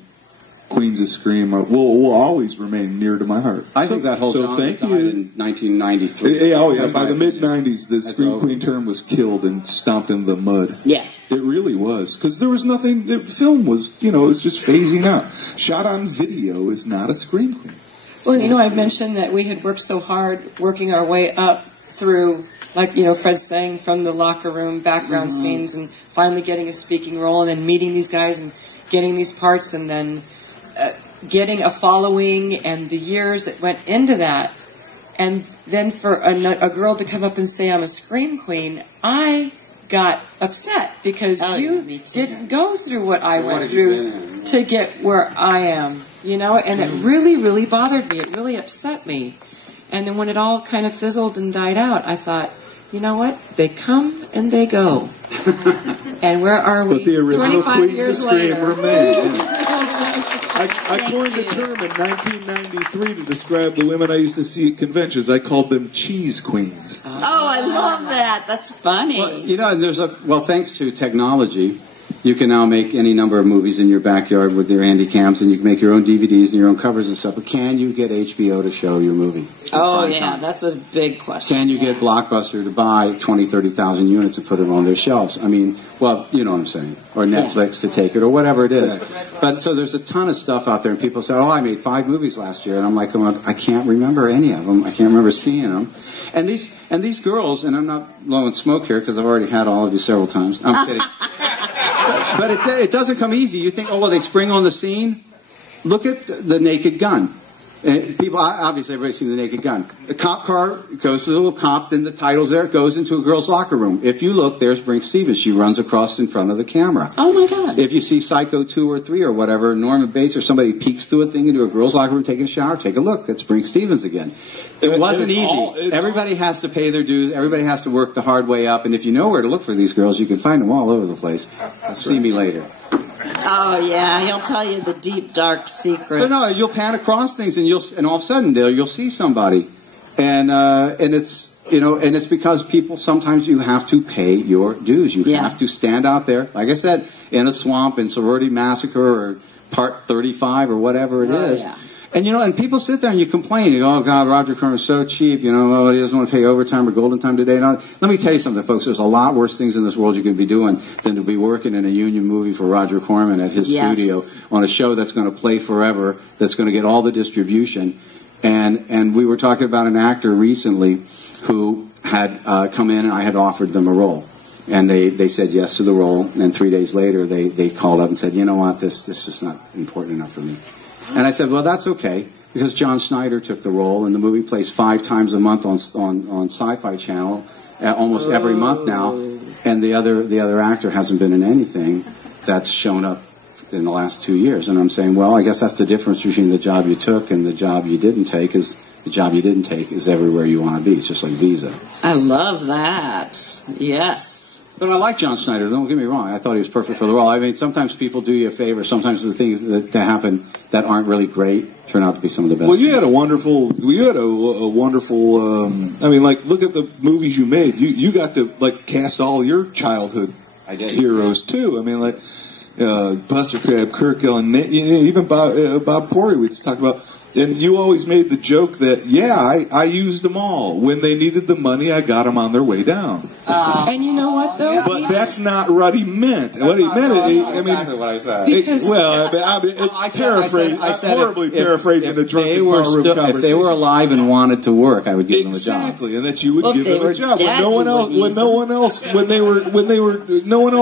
Queens of Scream will always remain near to my heart. I think that whole genre died in 1993. Oh, yeah. By the mid-'90s, the Scream Queen term was killed and stomped in the mud. Yeah. It really was. Because there was nothing, the film was, it was just phasing out. Shot on video is not a Scream Queen. Well, I mentioned that we had worked so hard working our way up through, like, Fred's saying, from the locker room background scenes and finally getting a speaking role and then meeting these guys and getting these parts and then getting a following and the years that went into that. And then for a girl to come up and say, I'm a Scream Queen, I got upset because you didn't go through what I went through to get where I am, and it really, really bothered me. It really upset me. And then when it all kind of fizzled and died out, I thought, you know what? They come and they go. And where are we? But the original 25 Queens years of Scream later. remain. I coined the term in 1993 to describe the women I used to see at conventions. I called them cheese queens. Oh, I love that. That's funny. Well, and thanks to technology, you can now make any number of movies in your backyard with your handy cams, and you can make your own DVDs and your own covers and stuff. But can you get HBO to show your movie? Oh, yeah, that's a big question. Can you get Blockbuster to buy 20, 30,000 units and put it on their shelves? I mean, well, you know what I'm saying. Or Netflix to take it, or whatever it is. But so there's a ton of stuff out there, and people say, I made 5 movies last year. And I'm like, I can't remember any of them. I can't remember seeing them. And these girls, and I'm not blowing smoke here because I've already had all of you several times. I'm kidding. But it doesn't come easy. You think, they spring on the scene? Look at The Naked Gun. And people, obviously, everybody's seen The Naked Gun. The cop car goes to the little cop, then the title's there, it goes into a girl's locker room. If you look, there's Brinke Stevens. She runs across in front of the camera. Oh, my God. If you see Psycho 2 or 3 or whatever, Norman Bates or somebody peeks through a thing into a girl's locker room taking a shower, take a look. That's Brinke Stevens again. It wasn't easy. Everybody has to pay their dues. Everybody has to work the hard way up. And if you know where to look for these girls, you can find them all over the place. See me later. Oh, yeah. He'll tell you the deep, dark secret. But no, you'll pan across things, and all of a sudden, you'll see somebody. And it's because people, sometimes you have to pay your dues. You have to stand out there, like I said, in a swamp, in Sorority Massacre, or Part 35, or whatever it is. Yeah. And, and people sit there and you complain. You go, oh, God, Roger Corman's so cheap. He doesn't want to pay overtime or golden time today. Let me tell you something, folks. There's a lot worse things in this world you could be doing than to be working in a union movie for Roger Corman at his studio on a show that's going to play forever, that's going to get all the distribution. And we were talking about an actor recently who had come in, and I had offered them a role. And they said yes to the role. And 3 days later, they called up and said, you know what, this is just not important enough for me. And I said, well, that's okay, because John Snyder took the role, and the movie plays 5 times a month on Sci-Fi Channel, almost every month now, and the other actor hasn't been in anything that's shown up in the last 2 years. And I'm saying, well, I guess that's the difference between the job you took and the job you didn't take, is the job you didn't take is everywhere you want to be. It's just like Visa. I love that. Yes. But I like John Schneider. Don't get me wrong. I thought he was perfect for the role. I mean, sometimes people do you a favor. Sometimes the things that happen that aren't really great turn out to be some of the best. Well, you had a wonderful. I mean, like, look at the movies you made. You got to like cast all your childhood heroes too. I mean, like Buster Crabbe, Kirk Ellen, even Bob Corey. We just talked about. And you always made the joke that, I used them all. When they needed the money, I got them on their way down. And you know what, though? But that's not what he meant. What he meant is, exactly what I thought. Because it's horribly paraphrasing the drunken bar room conversation. If they were alive and wanted to work, I would give them a job. Exactly, and that you would give them a job. When no one else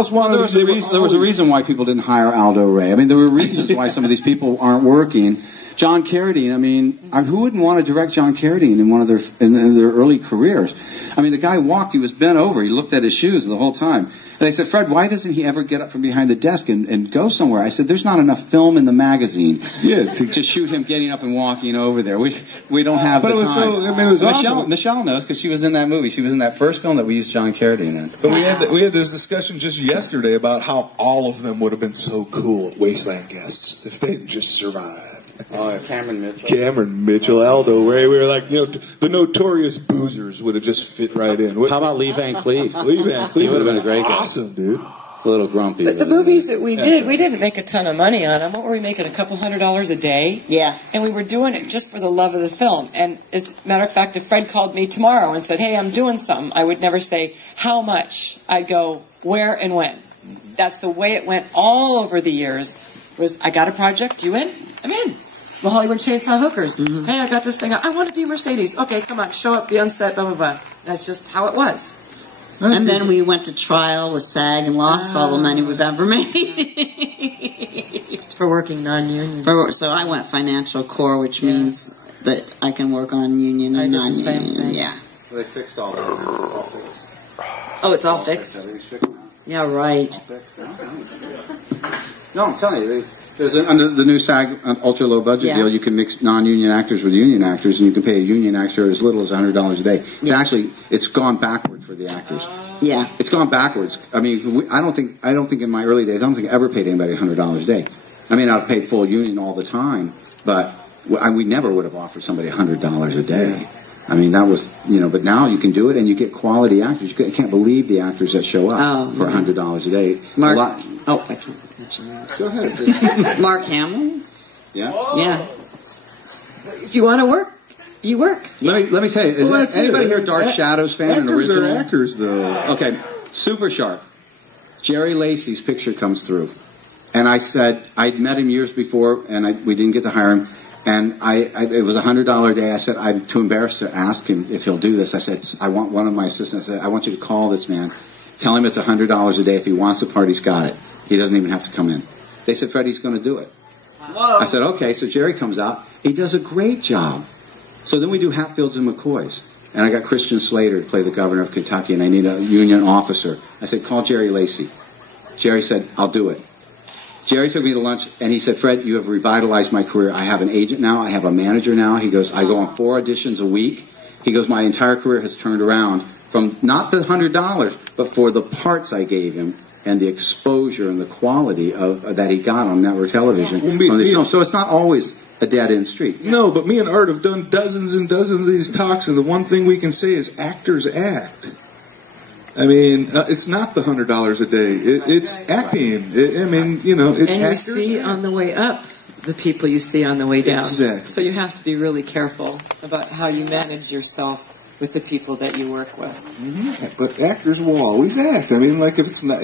wanted to. There was a reason why people didn't hire Aldo Ray. I mean, there were reasons why some of these people aren't working. John Carradine, I mean, who wouldn't want to direct John Carradine in one of their early careers? I mean, the guy walked, he was bent over, he looked at his shoes the whole time. And I said, Fred, why doesn't he ever get up from behind the desk and go somewhere? I said, there's not enough film in the magazine to shoot him getting up and walking over there. We don't have the time. It was awesome. Michelle knows because she was in that movie. She was in that first film that we used John Carradine in. But we had this discussion just yesterday about how all of them would have been so cool Wasteland guests if they'd just survived. Cameron Mitchell, Aldo Ray. We were like, the notorious boozers would have just fit right in. How about Lee Van Cleef? Lee Van Cleef would have been a great guy. Awesome, dude. A little grumpy. But the movies that we did, we didn't make a ton of money on them. What were we making, a couple $100 a day? Yeah. And we were doing it just for the love of the film. And as a matter of fact, if Fred called me tomorrow and said, hey, I'm doing something, I would never say how much. I'd go, where and when. That's the way it went all over the years. Was I got a project, you in? I'm in. The Hollywood Chainsaw Hookers. Mm-hmm. Hey, I got this thing. I want to be Mercedes. Okay, come on, show up, be on set, blah, blah, blah. That's just how it was. And then we went to trial with SAG and lost all the money we've ever made. For working non-union. So I went financial core, which means that I can work on union and non-union. Yeah. Well, they fixed all that. Oh, it's all fixed? Yeah, right. No, I'm telling you. Under the new SAG ultra-low budget deal, you can mix non-union actors with union actors, and you can pay a union actor as little as $100 a day. It's gone backward for the actors. Yeah, it's gone backwards. I mean, I don't think in my early days, I don't think I ever paid anybody $100 a day. I mean, I've paid full union all the time, but we never would have offered somebody $100 a day. I mean, that was, but now you can do it, and you get quality actors. You can't believe the actors that show up for $100 a day. Go ahead. Mark Hamill? Yeah? Yeah. If you want to work, you work. Let me tell you, is anybody here Dark Shadows fan in the original? Actors are actors, though. Okay, Super Shark. Jerry Lacey's picture comes through. And I said, I'd met him years before, and we didn't get to hire him. And it was $100 a day. I said, I'm too embarrassed to ask him if he'll do this. I said, I want one of my assistants. I said, I want you to call this man. Tell him it's $100 a day. If he wants the part, he's got it. He doesn't even have to come in. They said, Freddie's going to do it. Whoa. I said, okay. So Jerry comes out. He does a great job. So then we do Hatfields and McCoys. And I got Christian Slater to play the governor of Kentucky, and I need a union officer. I said, call Jerry Lacey. Jerry said, I'll do it. Jerry took me to lunch, and he said, Fred, you have revitalized my career. I have an agent now. I have a manager now. He goes, I go on 4 auditions a week. He goes, my entire career has turned around from not the $100, but for the parts I gave him and the exposure and the quality that he got on network television. So it's not always a dead-end street. No, but me and Art have done dozens and dozens of these talks, and the one thing we can say is actors act. I mean, it's not the $100 a day. It's acting. And you see on the way up the people you see on the way down. Exactly. So you have to be really careful about how you manage yourself with the people that you work with. Mm-hmm. But actors will always act. I mean, like if it's not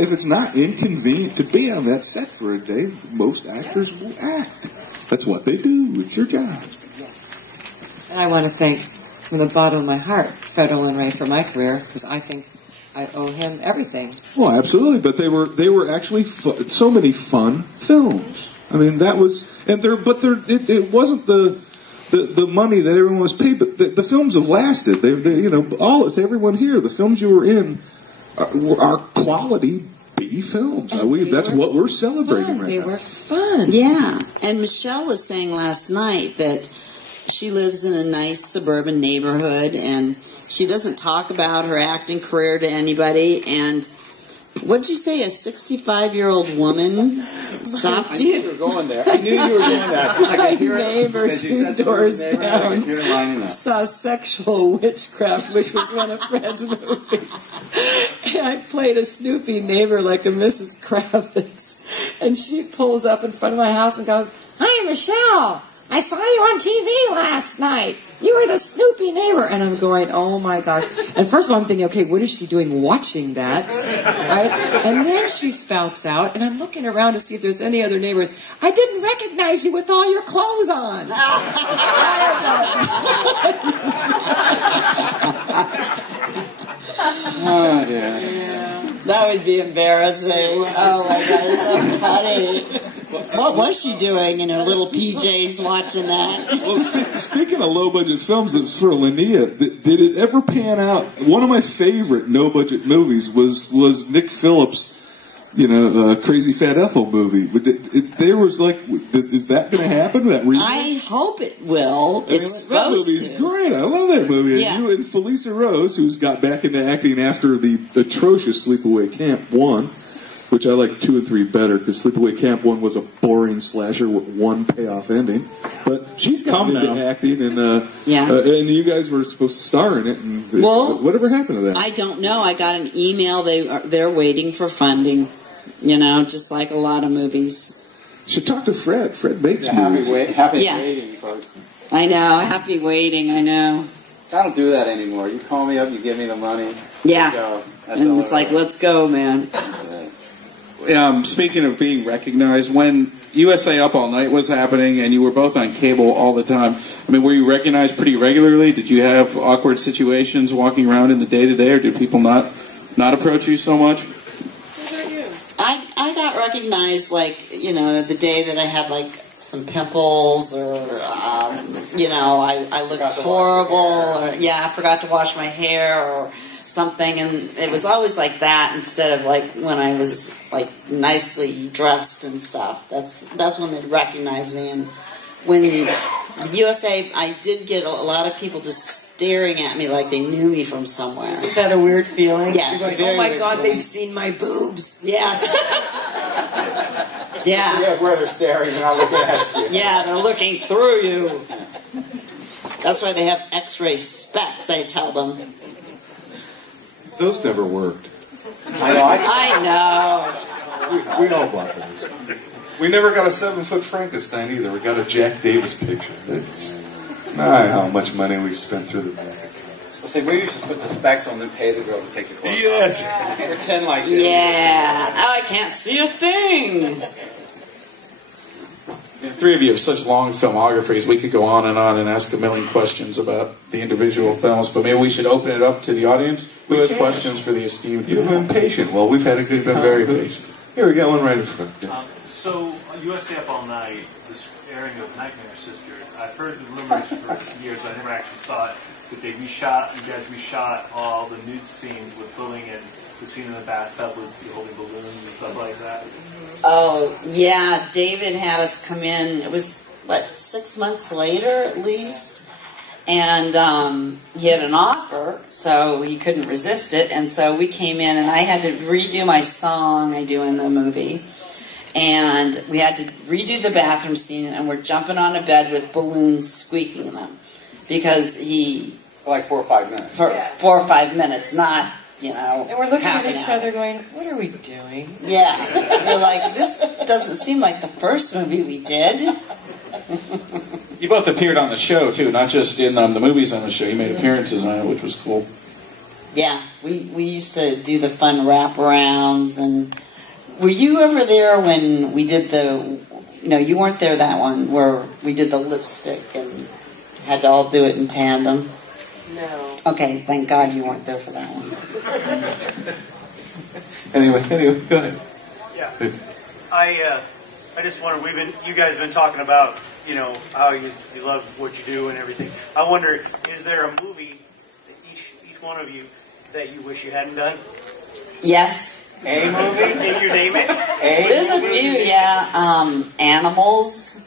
inconvenient to be on that set for a day, most actors will act. That's what they do. It's your job. Yes. And I want to thank, from the bottom of my heart, Fred Olen Ray for my career, because I think I owe him everything. Well, absolutely. But they were actually so many fun films. I mean, that was, it wasn't the money that everyone was paid, but the films have lasted. To everyone here, the films you were in are quality B films. That's what we're celebrating right now. They were fun. Yeah. And Michelle was saying last night that she lives in a nice suburban neighborhood, and she doesn't talk about her acting career to anybody, and What'd you say? A 65-year-old woman stopped I knew you were you? going there. I knew you were going there. My neighbor As you said, two doors neighbor, I down could hear her lining up. saw Sexual Witchcraft, which was one of Fred's movies. And I played a snoopy neighbor like a Mrs. Kravitz. And she pulls up in front of my house and goes, "Hi, Michelle. I saw you on TV last night. You were the snoopy neighbor." And I'm going, oh my gosh. And first of all, I'm thinking, okay, what is she doing watching that? Right? And then she spouts out, and I'm looking around to see if there's any other neighbors. "I didn't recognize you with all your clothes on." Oh, yeah. That would be embarrassing. Oh my God, it's so funny. What was she doing in her little PJs watching that? Well, speaking of low-budget films, for Linnea, did it ever pan out? One of my favorite no-budget movies was Nick Phillips' Crazy Fat Ethel movie. But there was like, is that going to happen? That remake? I hope it will. It's that movie's great. I love that movie. Yeah. And you and Felicia Rose, who's got back into acting after the atrocious Sleepaway Camp 1, which I like 2 and 3 better, because Sleepaway Camp 1 was a boring slasher with one payoff ending. But she's gotten into acting, and and you guys were supposed to star in it. And whatever happened to that? I don't know. I got an email. They're waiting for funding. Just like a lot of movies. Should talk to Fred. Fred makes movies. Happy waiting, folks. I know. Happy waiting. I know. I don't do that anymore. You call me up, you give me the money. Yeah. Go. And it's like, let's go, man. Speaking of being recognized, when USA Up All Night was happening and you were both on cable all the time, I mean, were you recognized pretty regularly? Did you have awkward situations walking around in the day-to-day, or did people not approach you so much? I got recognized, the day that I had, some pimples, or, I looked horrible, or, I forgot to wash my hair, or something, and it was always like that instead of, when I was, nicely dressed and stuff. That's when they'd recognize me, and when the USA, I did get a lot of people just staring at me like they knew me from somewhere. Isn't that a weird feeling? Yeah, You're going, oh my God, they've seen my boobs. Yes. Yeah. Yeah, where they're staring and not looking at you. Yeah, they're looking through you. That's why they have X-ray specs, I tell them. Those never worked. I know. We all bought those. We never got a 7-foot Frankenstein either. We got a Jack Davis picture. How much money we spent through the back. Maybe you should put the specs on and pay the girl to take the clothes off. Pretend like this. Yeah. Oh, I can't see a thing. The three of you have such long filmographies. We could go on and ask a million questions about the individual films, but maybe we should open it up to the audience. Who has questions for the esteemed? You've been patient. Well, we've had a good time. Very patient. Here, we got one right in front. Yeah. So, USA Up All Night, this airing of Nightmare Sisters, I've heard the rumors for years, I never actually saw it, that you guys reshot all the nude scenes with Billing and the scene in the bathtub with you holding balloons and stuff like that. Oh, yeah, David had us come in, it was, 6 months later at least, and he had an offer, so he couldn't resist it, and so we came in, and I had to redo my song I do in the movie, and we had to redo the bathroom scene, and we're jumping on a bed with balloons, squeaking them, because he... For 4 or 5 minutes. For 4 or 5 minutes, not... And we're looking at each other going, what are we doing? Yeah. We're like, this doesn't seem like the first movie we did. You both appeared on the show, too, not just in the movies on the show. You made appearances on it, which was cool. Yeah. We used to do the fun wraparounds. And were you ever there when we did the... No, you weren't there that one, where we did the lipstick and had to all do it in tandem? No. Okay, thank God you weren't there for that one. Anyway, go ahead. Yeah. I just wonder, you guys have been talking about, how you love what you do and everything. I wonder, is there a movie that each one of you that you wish you hadn't done? Yes. A movie? Can you name it? There's a few, yeah. Animals.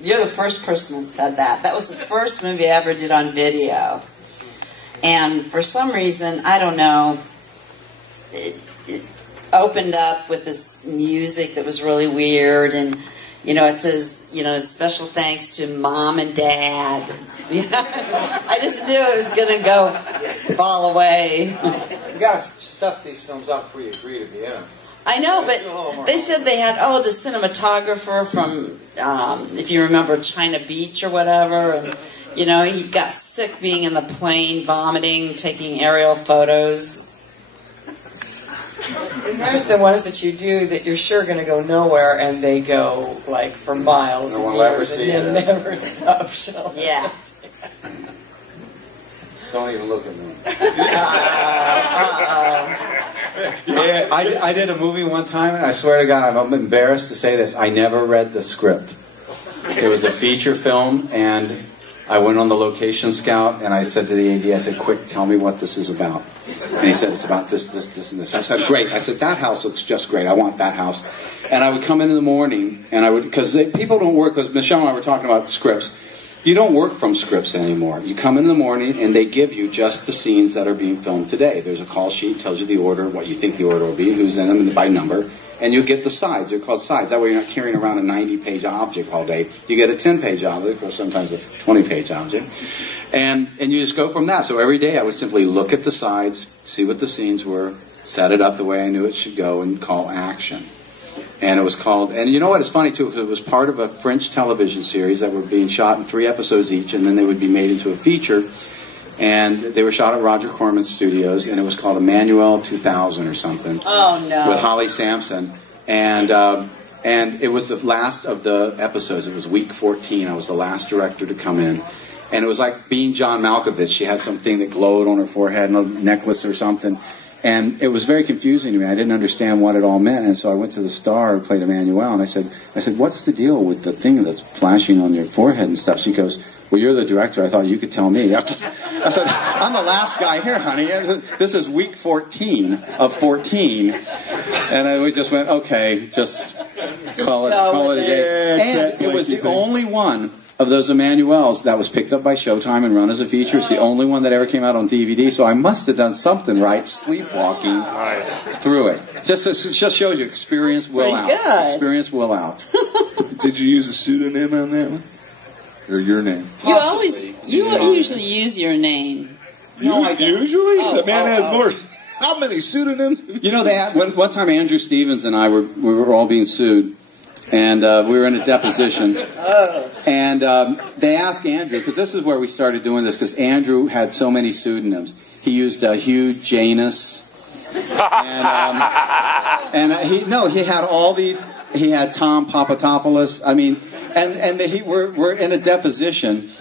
You're the first person that said that. That was the first movie I ever did on video. And for some reason, I don't know, it opened up with this music that was really weird, and it says, special thanks to Mom and Dad. I just knew it was going to go fall away. You got to suss these films out before you agree to be in them. I know, but they said they had, the cinematographer from, if you remember, China Beach or whatever, and, he got sick being in the plane, vomiting, taking aerial photos. And there's the ones that you do that you're sure going to go nowhere, and they go, like, for miles and years, and then never stop showing. Yeah. Don't even look at me. Yeah, I did a movie one time, and I swear to God, I'm embarrassed to say this. I never read the script. It was a feature film, and I went on the location scout, and I said to the AD, I said, quick, tell me what this is about. And he said, it's about this, and this. I said, great. I said, that house looks just great. I want that house. And I would come in the morning, and I would, because people don't work, because Michelle and I were talking about the scripts. You don't work from scripts anymore. You come in the morning, and they give you just the scenes that are being filmed today. There's a call sheet, tells you the order, what you think the order will be, who's in them, and by number. And you get the sides. They're called sides. That way you're not carrying around a 90-page object all day. You get a 10-page object, or sometimes a 20-page object. And you just go from that. So every day I would simply look at the sides, see what the scenes were, set it up the way I knew it should go, and call action. And it was called, and you know what, it's funny too, because it was part of a French television series that were being shot in 3 episodes each, and then they would be made into a feature. And they were shot at Roger Corman's studios, and it was called Emmanuel 2000 or something. Oh, no. With Holly Sampson. And it was the last of the episodes. It was week 14. I was the last director to come in. And it was like being John Malkovich. She had something that glowed on her forehead, and a necklace or something. And it was very confusing to me. I didn't understand what it all meant. And so I went to the star who played Emmanuel, and I said, what's the deal with the thing that's flashing on your forehead and stuff? She goes, well, you're the director. I thought you could tell me. I said, I'm the last guy here, honey. This is week 14 of 14. And we just went, okay, just call it a day. And it was the only one of those Emmanuels that was picked up by Showtime and run as a feature. It's the only one that ever came out on DVD, so I must have done something right, sleepwalking through it. Just shows you, experience will out. Good. Experience will out. Did you use a pseudonym on that one? Or your name? You usually use your name. No, I don't. Usually? Oh, the man has more. How many pseudonyms? You know, one time Andrew Stevens and I we were all being sued. And we were in a deposition. And they asked Andrew, because this is where we started doing this, because Andrew had so many pseudonyms. He used Hugh Janus. And he had all these. He had Tom Papadopoulos. I mean, we're in a deposition.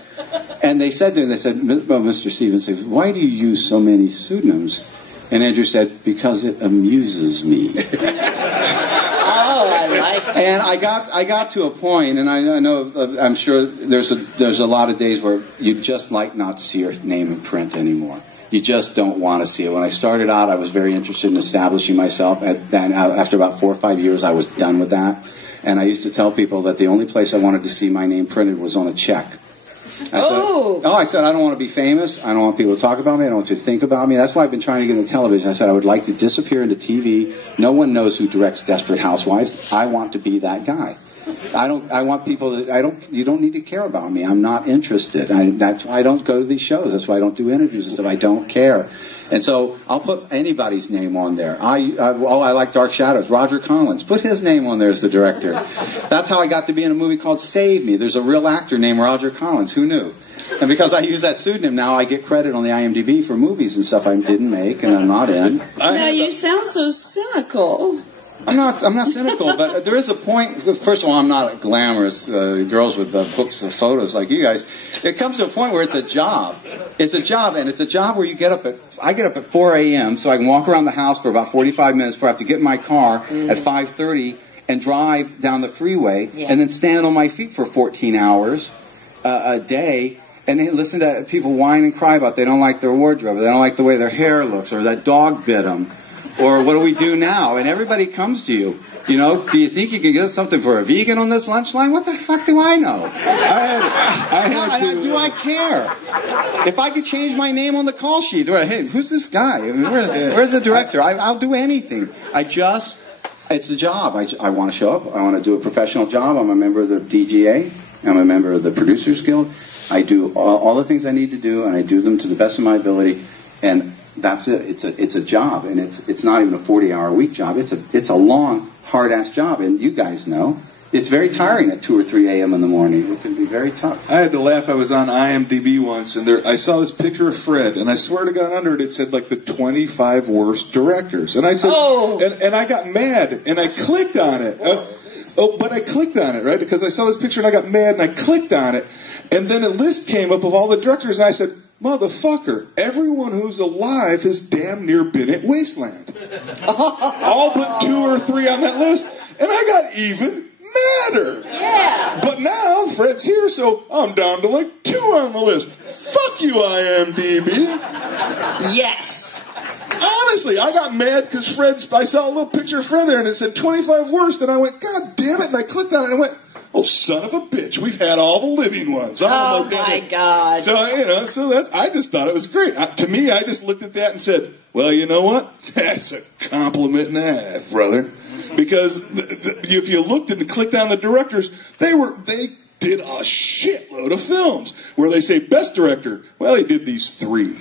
And they said to him, Mr. Stevens says, why do you use so many pseudonyms? And Andrew said, because it amuses me. And I got to a point, and I know, I'm sure there's a lot of days where you just like not to see your name in print anymore. You just don't want to see it. When I started out, I was very interested in establishing myself. After about 4 or 5 years, I was done with that. And I used to tell people that the only place I wanted to see my name printed was on a check. I said, I don't want to be famous. I don't want people to talk about me. I don't want you to think about me. That's why I've been trying to get into television. I said, I would like to disappear into TV. No one knows who directs Desperate Housewives. I want to be that guy. I want people you don't need to care about me. I'm not interested. That's why I don't go to these shows. That's why I don't do interviews and stuff. I don't care. And so I'll put anybody's name on there. I like Dark Shadows. Roger Collins. Put his name on there as the director. That's how I got to be in a movie called Save Me. There's a real actor named Roger Collins. Who knew? And because I use that pseudonym now, I get credit on the IMDb for movies and stuff I didn't make and I'm not in. Now you sound so cynical. I'm not cynical, but there is a point. First of all, I'm not glamorous girls with books of photos like you guys. It comes to a point where it's a job. It's a job, and it's a job where I get up at 4 a.m. so I can walk around the house for about 45 minutes before I have to get in my car at 5:30 and drive down the freeway, and then stand on my feet for 14 hours a day. And they listen to people whine and cry about they don't like their wardrobe, or they don't like the way their hair looks, or that dog bit them. Or what do we do now? And everybody comes to you. You know, do you think you can get something for a vegan on this lunch line? What the fuck do I know? Do I care? If I could change my name on the call sheet, hey, who's this guy? I mean, where's the director? I'll do anything. It's a job. I want to show up. I want to do a professional job. I'm a member of the DGA. I'm a member of the Producers Guild. I do all the things I need to do, and I do them to the best of my ability. And that's it. It's a job, and it's not even a 40-hour week job. It's a long, hard-ass job, and you guys know. It's very tiring at 2 or 3 a.m. in the morning. It can be very tough. I had to laugh. I was on IMDb once, and I saw this picture of Fred, and I swear to God, under it said like the 25 worst directors. And I said, and I got mad, and I clicked on it. But I clicked on it, right? Because I saw this picture, and I got mad, and I clicked on it, and then a list came up of all the directors, and I said, motherfucker, everyone who's alive has damn near been at Wasteland. All but 2 or 3 on that list, and I got even madder. Yeah. But now Fred's here, so I'm down to like 2 on the list. Fuck you, IMDb. Yes. Honestly, I got mad because I saw a little picture of Fred there and it said 25 worst, and I went, God damn it, and I clicked on it and I went, oh, son of a bitch, we've had all the living ones. Oh my God. So, I just thought it was great. To me, I just looked at that and said, well, you know what? That's a compliment and a half, brother. Because if you looked and clicked on the directors, they did a shitload of films where they say best director. Well, he did these 3.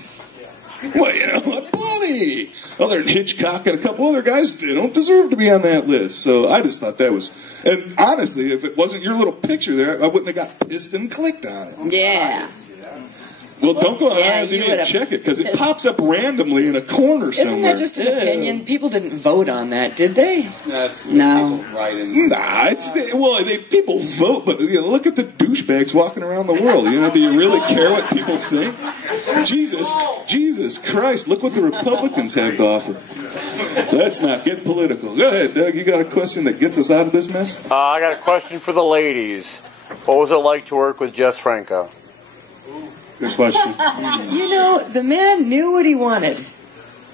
Well, you know what? Plenty. Other than Hitchcock and a couple other guys, they don't deserve to be on that list. So I just thought that was... And honestly, if it wasn't your little picture there, I wouldn't have got pissed and clicked on it. Yeah. Well, don't go on IMDb and check it, because it pops up randomly in a corner somewhere. Isn't that just an opinion? People didn't vote on that, did they? No. People vote, but look at the douchebags walking around the world. Do you really care what people think? Jesus Christ, look what the Republicans have to offer. Let's not get political. Go ahead, Doug. You got a question that gets us out of this mess? I got a question for the ladies. What was it like to work with Jess Franco? Good question. The man knew what he wanted.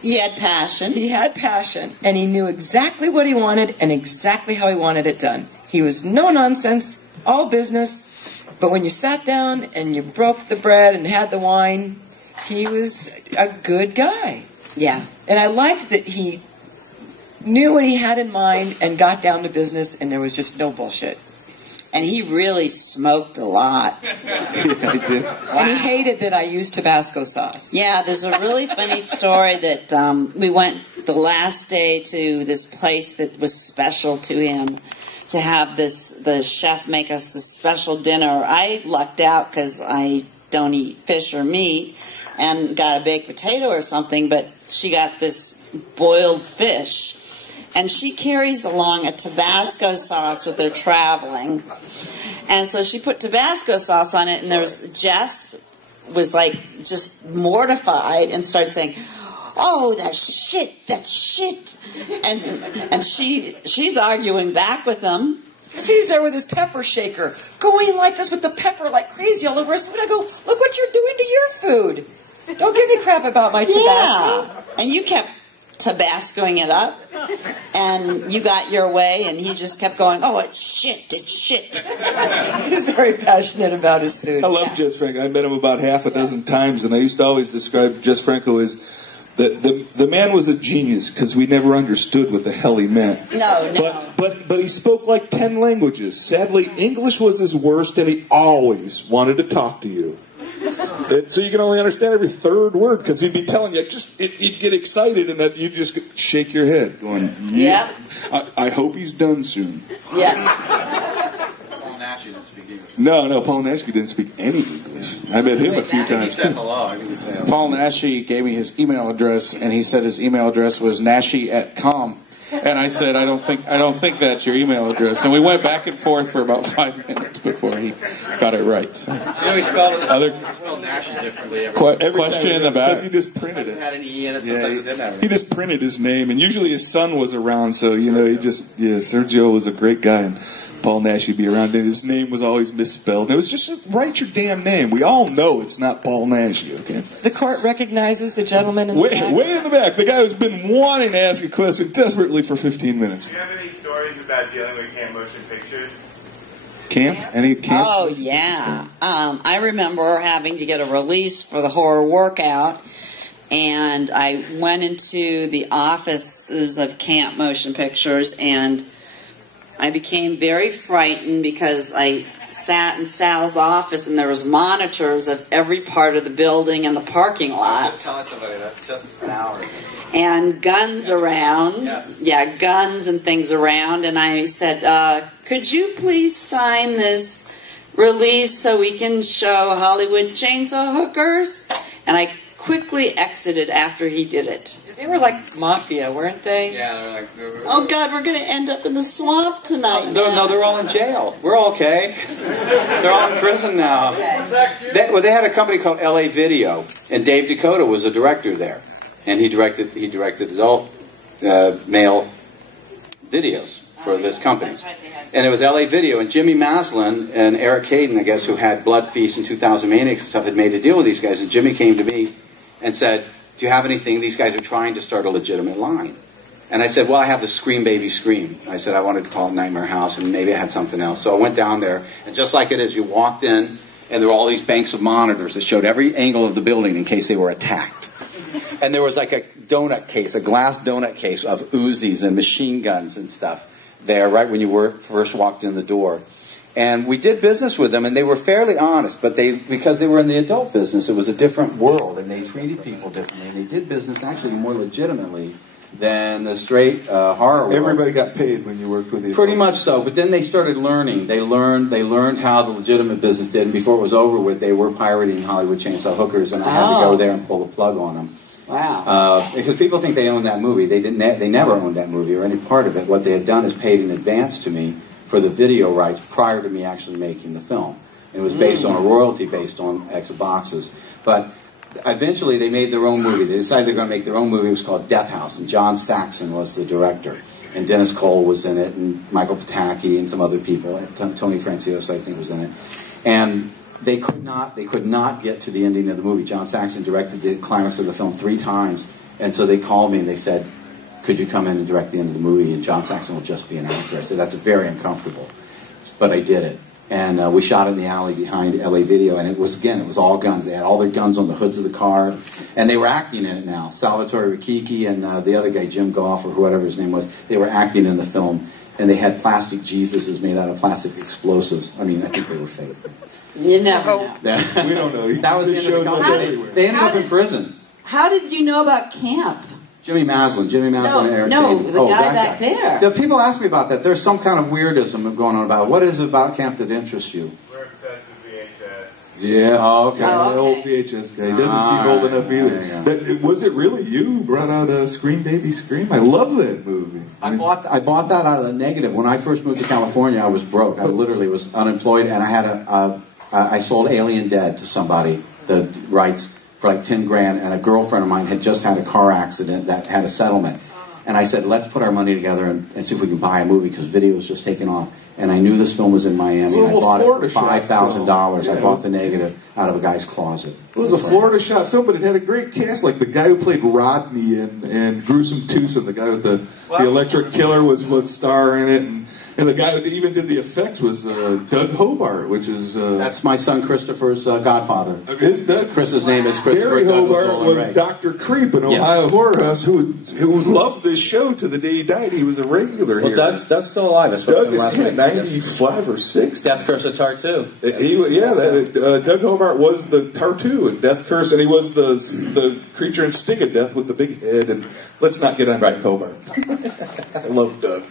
He had passion. He had passion, and he knew exactly what he wanted and exactly how he wanted it done. He was no nonsense, all business, but when you sat down and you broke the bread and had the wine, he was a good guy. Yeah. And I liked that he knew what he had in mind and got down to business, and there was just no bullshit. And he really smoked a lot. Yeah, he did. And he hated that I used Tabasco sauce. Yeah, there's a really funny story that we went the last day to this place that was special to him, to have the chef make us this special dinner. I lucked out because I don't eat fish or meat and got a baked potato or something, but she got this boiled fish. And she carries along a Tabasco sauce with her traveling. And so she put Tabasco sauce on it, and Jess was like just mortified and started saying, oh, that shit. And she's arguing back with him. He's there with his pepper shaker, going like this with the pepper like crazy all over his food. I go, look what you're doing to your food. Don't give me crap about my Tabasco. Yeah. And you kept Tabascoing it up, and you got your way, and he just kept going, oh, it's shit. He's very passionate about his food. I love Jess Franco. I met him about half a dozen times, and I used to always describe Jess Franco as the man was a genius, because we never understood what the hell he meant. No. But he spoke like 10 languages. Sadly, English was his worst, and he always wanted to talk to you. So you can only understand every third word, because he'd be telling you, he'd get excited, and you'd just shake your head, going, yeah. I hope he's done soon. Yes. Paul Nash didn't speak English. No, Paul Nash didn't speak any English. I met him a few times. He said hello. Paul Nashi gave me his email address, and he said his email address was nashi@com. And I said, I don't think that's your email address. And we went back and forth for about 5 minutes before he got it right. He spelled Nash differently. Question in the back. Because he just printed it. Had an E in it. Yeah, he just printed his name, and usually his son was around, so Sergio was a great guy. And Paul Nash would be around, and his name was always misspelled. And it was just, write your damn name. We all know it's not Paul Nash, okay? The court recognizes the gentleman in the back. Way in the back. The guy who's been wanting to ask a question desperately for 15 minutes. Do you have any stories about dealing with camp motion pictures? Camp? Any camp? Oh, yeah. I remember having to get a release for the horror workout, and I went into the offices of Camp Motion Pictures, and I became very frightened because I sat in Sal's office, and there was monitors of every part of the building and the parking lot. Just telling somebody that just for an hour. And guns around. Yes. Yeah, guns and things around. And I said, could you please sign this release so we can show Hollywood chainsaw hookers? And I quickly exited after he did it. They were like mafia, weren't they? Yeah, they're like... Oh, God, we're going to end up in the swamp tonight. No, they're all in jail. We're all okay. They're all in prison now. They had a company called LA Video, and Dave Dakota was a director there. And he directed adult male videos for this company. That's right, they had. And it was LA Video, and Jimmy Maslin and Eric Hayden, I guess, who had Blood Feast and 2000 Maniacs and stuff, had made a deal with these guys. And Jimmy came to me and said, do you have anything? These guys are trying to start a legitimate line. And I said, well, I have the Scream Baby Scream. I said I wanted to call it Nightmare House, and maybe I had something else. So I went down there, and just like it is, you walked in, and there were all these banks of monitors that showed every angle of the building in case they were attacked. And there was like a donut case, a glass donut case of Uzis and machine guns and stuff there right when you first walked in the door. And we did business with them, and they were fairly honest, but because they were in the adult business, it was a different world, and they treated people differently. And they did business actually more legitimately than the straight horror world. Everybody got paid when you worked with the Pretty much so, but then they started learning. They learned how the legitimate business did, and before it was over with, they were pirating Hollywood chainsaw hookers, and I had to go there and pull the plug on them. Wow. Because people think they own that movie. They didn't. They never owned that movie or any part of it. What they had done is paid in advance to me for the video rights prior to me actually making the film. It was based on a royalty based on X boxes. But eventually they made their own movie. They decided they were going to make their own movie. It was called Death House, and John Saxon was the director. And Dennis Cole was in it, and Michael Pataki, and some other people. Tony Francioso, I think, was in it. And they could not get to the ending of the movie. John Saxon directed the climax of the film 3 times. And so they called me and they said, could you come in and direct the end of the movie, and John Saxon will just be an actor. I said, that's very uncomfortable. But I did it. And we shot in the alley behind LA Video, and it was all guns. They had all their guns on the hoods of the car, and they were acting in it now. Salvatore Riccichi and the other guy, Jim Goff, or whatever his name was, they were acting in the film, and they had plastic Jesuses made out of plastic explosives. I mean, I think they were fake. You never know. We don't know. That was the end of the company. They ended up in prison. How did you know about camp? Jimmy Maslin, and Eric No, Hayden. the guy back there. The people ask me about that. There's some kind of weirdism going on about it. What is it about camp that interests you? We're obsessed with VHS. Yeah. Oh, okay. The old VHS guy. He doesn't seem old enough either. Yeah. Was it really you who brought out Scream Baby Scream? I love that movie. I bought that out of the negative. When I first moved to California, I was broke. I literally was unemployed, and I had I sold Alien Dead to somebody, the rights, for like 10 grand, and a girlfriend of mine had just had a car accident that had a settlement. And I said, let's put our money together and see if we can buy a movie, because video was just taking off. And I knew this film was in Miami. I bought it for $5,000. Yeah, I bought the negative out of a guy's closet. It was a Florida shot film, but it had a great cast. Like the guy who played Rodney and Gruesome Twosome, the guy with the electric killer was star in it. And the guy who even did the effects was Doug Hobart, which is... That's my son Christopher's godfather. Chris's name is Christopher. Barry Hobart was Dr. Creep in Ohio Horror House, who loved this show to the day he died. He was a regular here. Doug's still alive. Doug is 95 or 6. Death Curse of Tartu. Doug Hobart was the Tartu in Death Curse, and he was the creature in Sting of Death with the big head. And let's not get on Doug Hobart. I love Doug.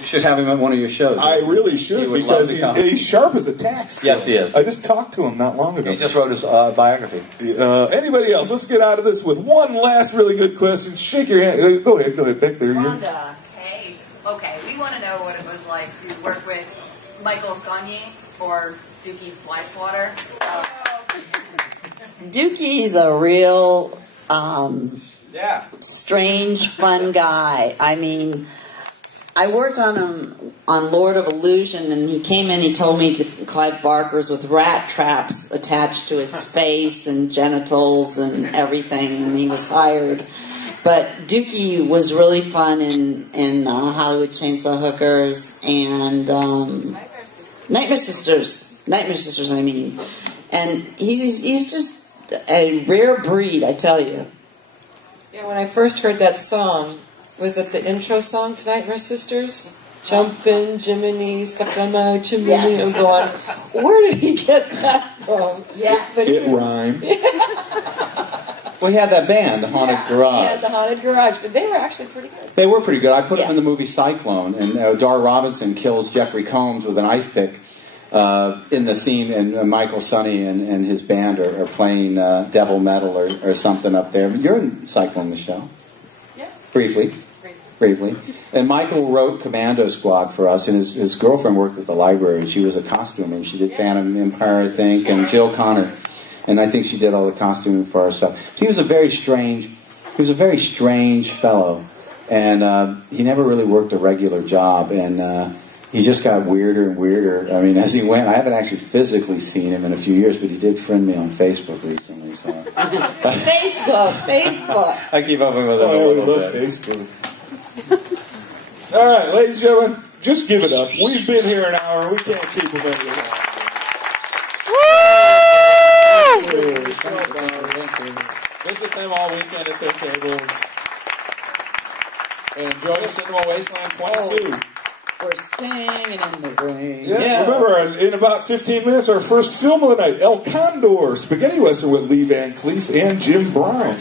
You should have him at one of your shows. I really should, because he's sharp as a tack. Yes, he is. I just talked to him not long ago. He just wrote his biography. Anybody else? Let's get out of this with one last really good question. Shake your hand. Go ahead, back there. Rhonda, hey. Okay, we want to know what it was like to work with Michael Gagne or Dookie Fleischwater. Dookie's a real strange, fun guy. I mean... I worked on him on Lord of Illusion, and he came in. He told me to Clive Barker's with rat traps attached to his face and genitals and everything, and he was hired. But Dookie was really fun in Hollywood Chainsaw Hookers and Nightmare Sisters. Nightmare Sisters, I mean. And he's just a rare breed, I tell you. Yeah, when I first heard that song, was that the intro song to Nightmare Sisters? Jumpin', Jiminy, stuck on my chimney, Yes. I'm going, where did he get that from? Yes. It rhymed. We had that band, the Haunted Garage. Yeah, the Haunted Garage, but they were actually pretty good. They were pretty good. I put them in the movie Cyclone, and Dar Robinson kills Jeffrey Combs with an ice pick in the scene, and Michael Sonny and his band are playing devil metal or something up there. You're in Cyclone, Michelle. Yeah. Briefly. And Michael wrote Commando Squad for us, and his girlfriend worked at the library, and she was a costumer, and she did Phantom Empire, I think, and Jill Connor. And I think she did all the costuming for our stuff. He was a very strange fellow, and he never really worked a regular job, and he just got weirder and weirder. I mean, as he went, I haven't actually physically seen him in a few years, but he did friend me on Facebook recently. So Facebook. I keep up with him a Oh, we little love bit. Facebook. All right, ladies and gentlemen, just give it up. We've been here an hour. We can't keep them any longer. Visit them all weekend at their tables. And enjoy Cinema Wasteland 22. We're singing in the rain. Yeah, remember, in about 15 minutes, our first film of the night, El Condor, Spaghetti Western with Lee Van Cleef and Jim Brown.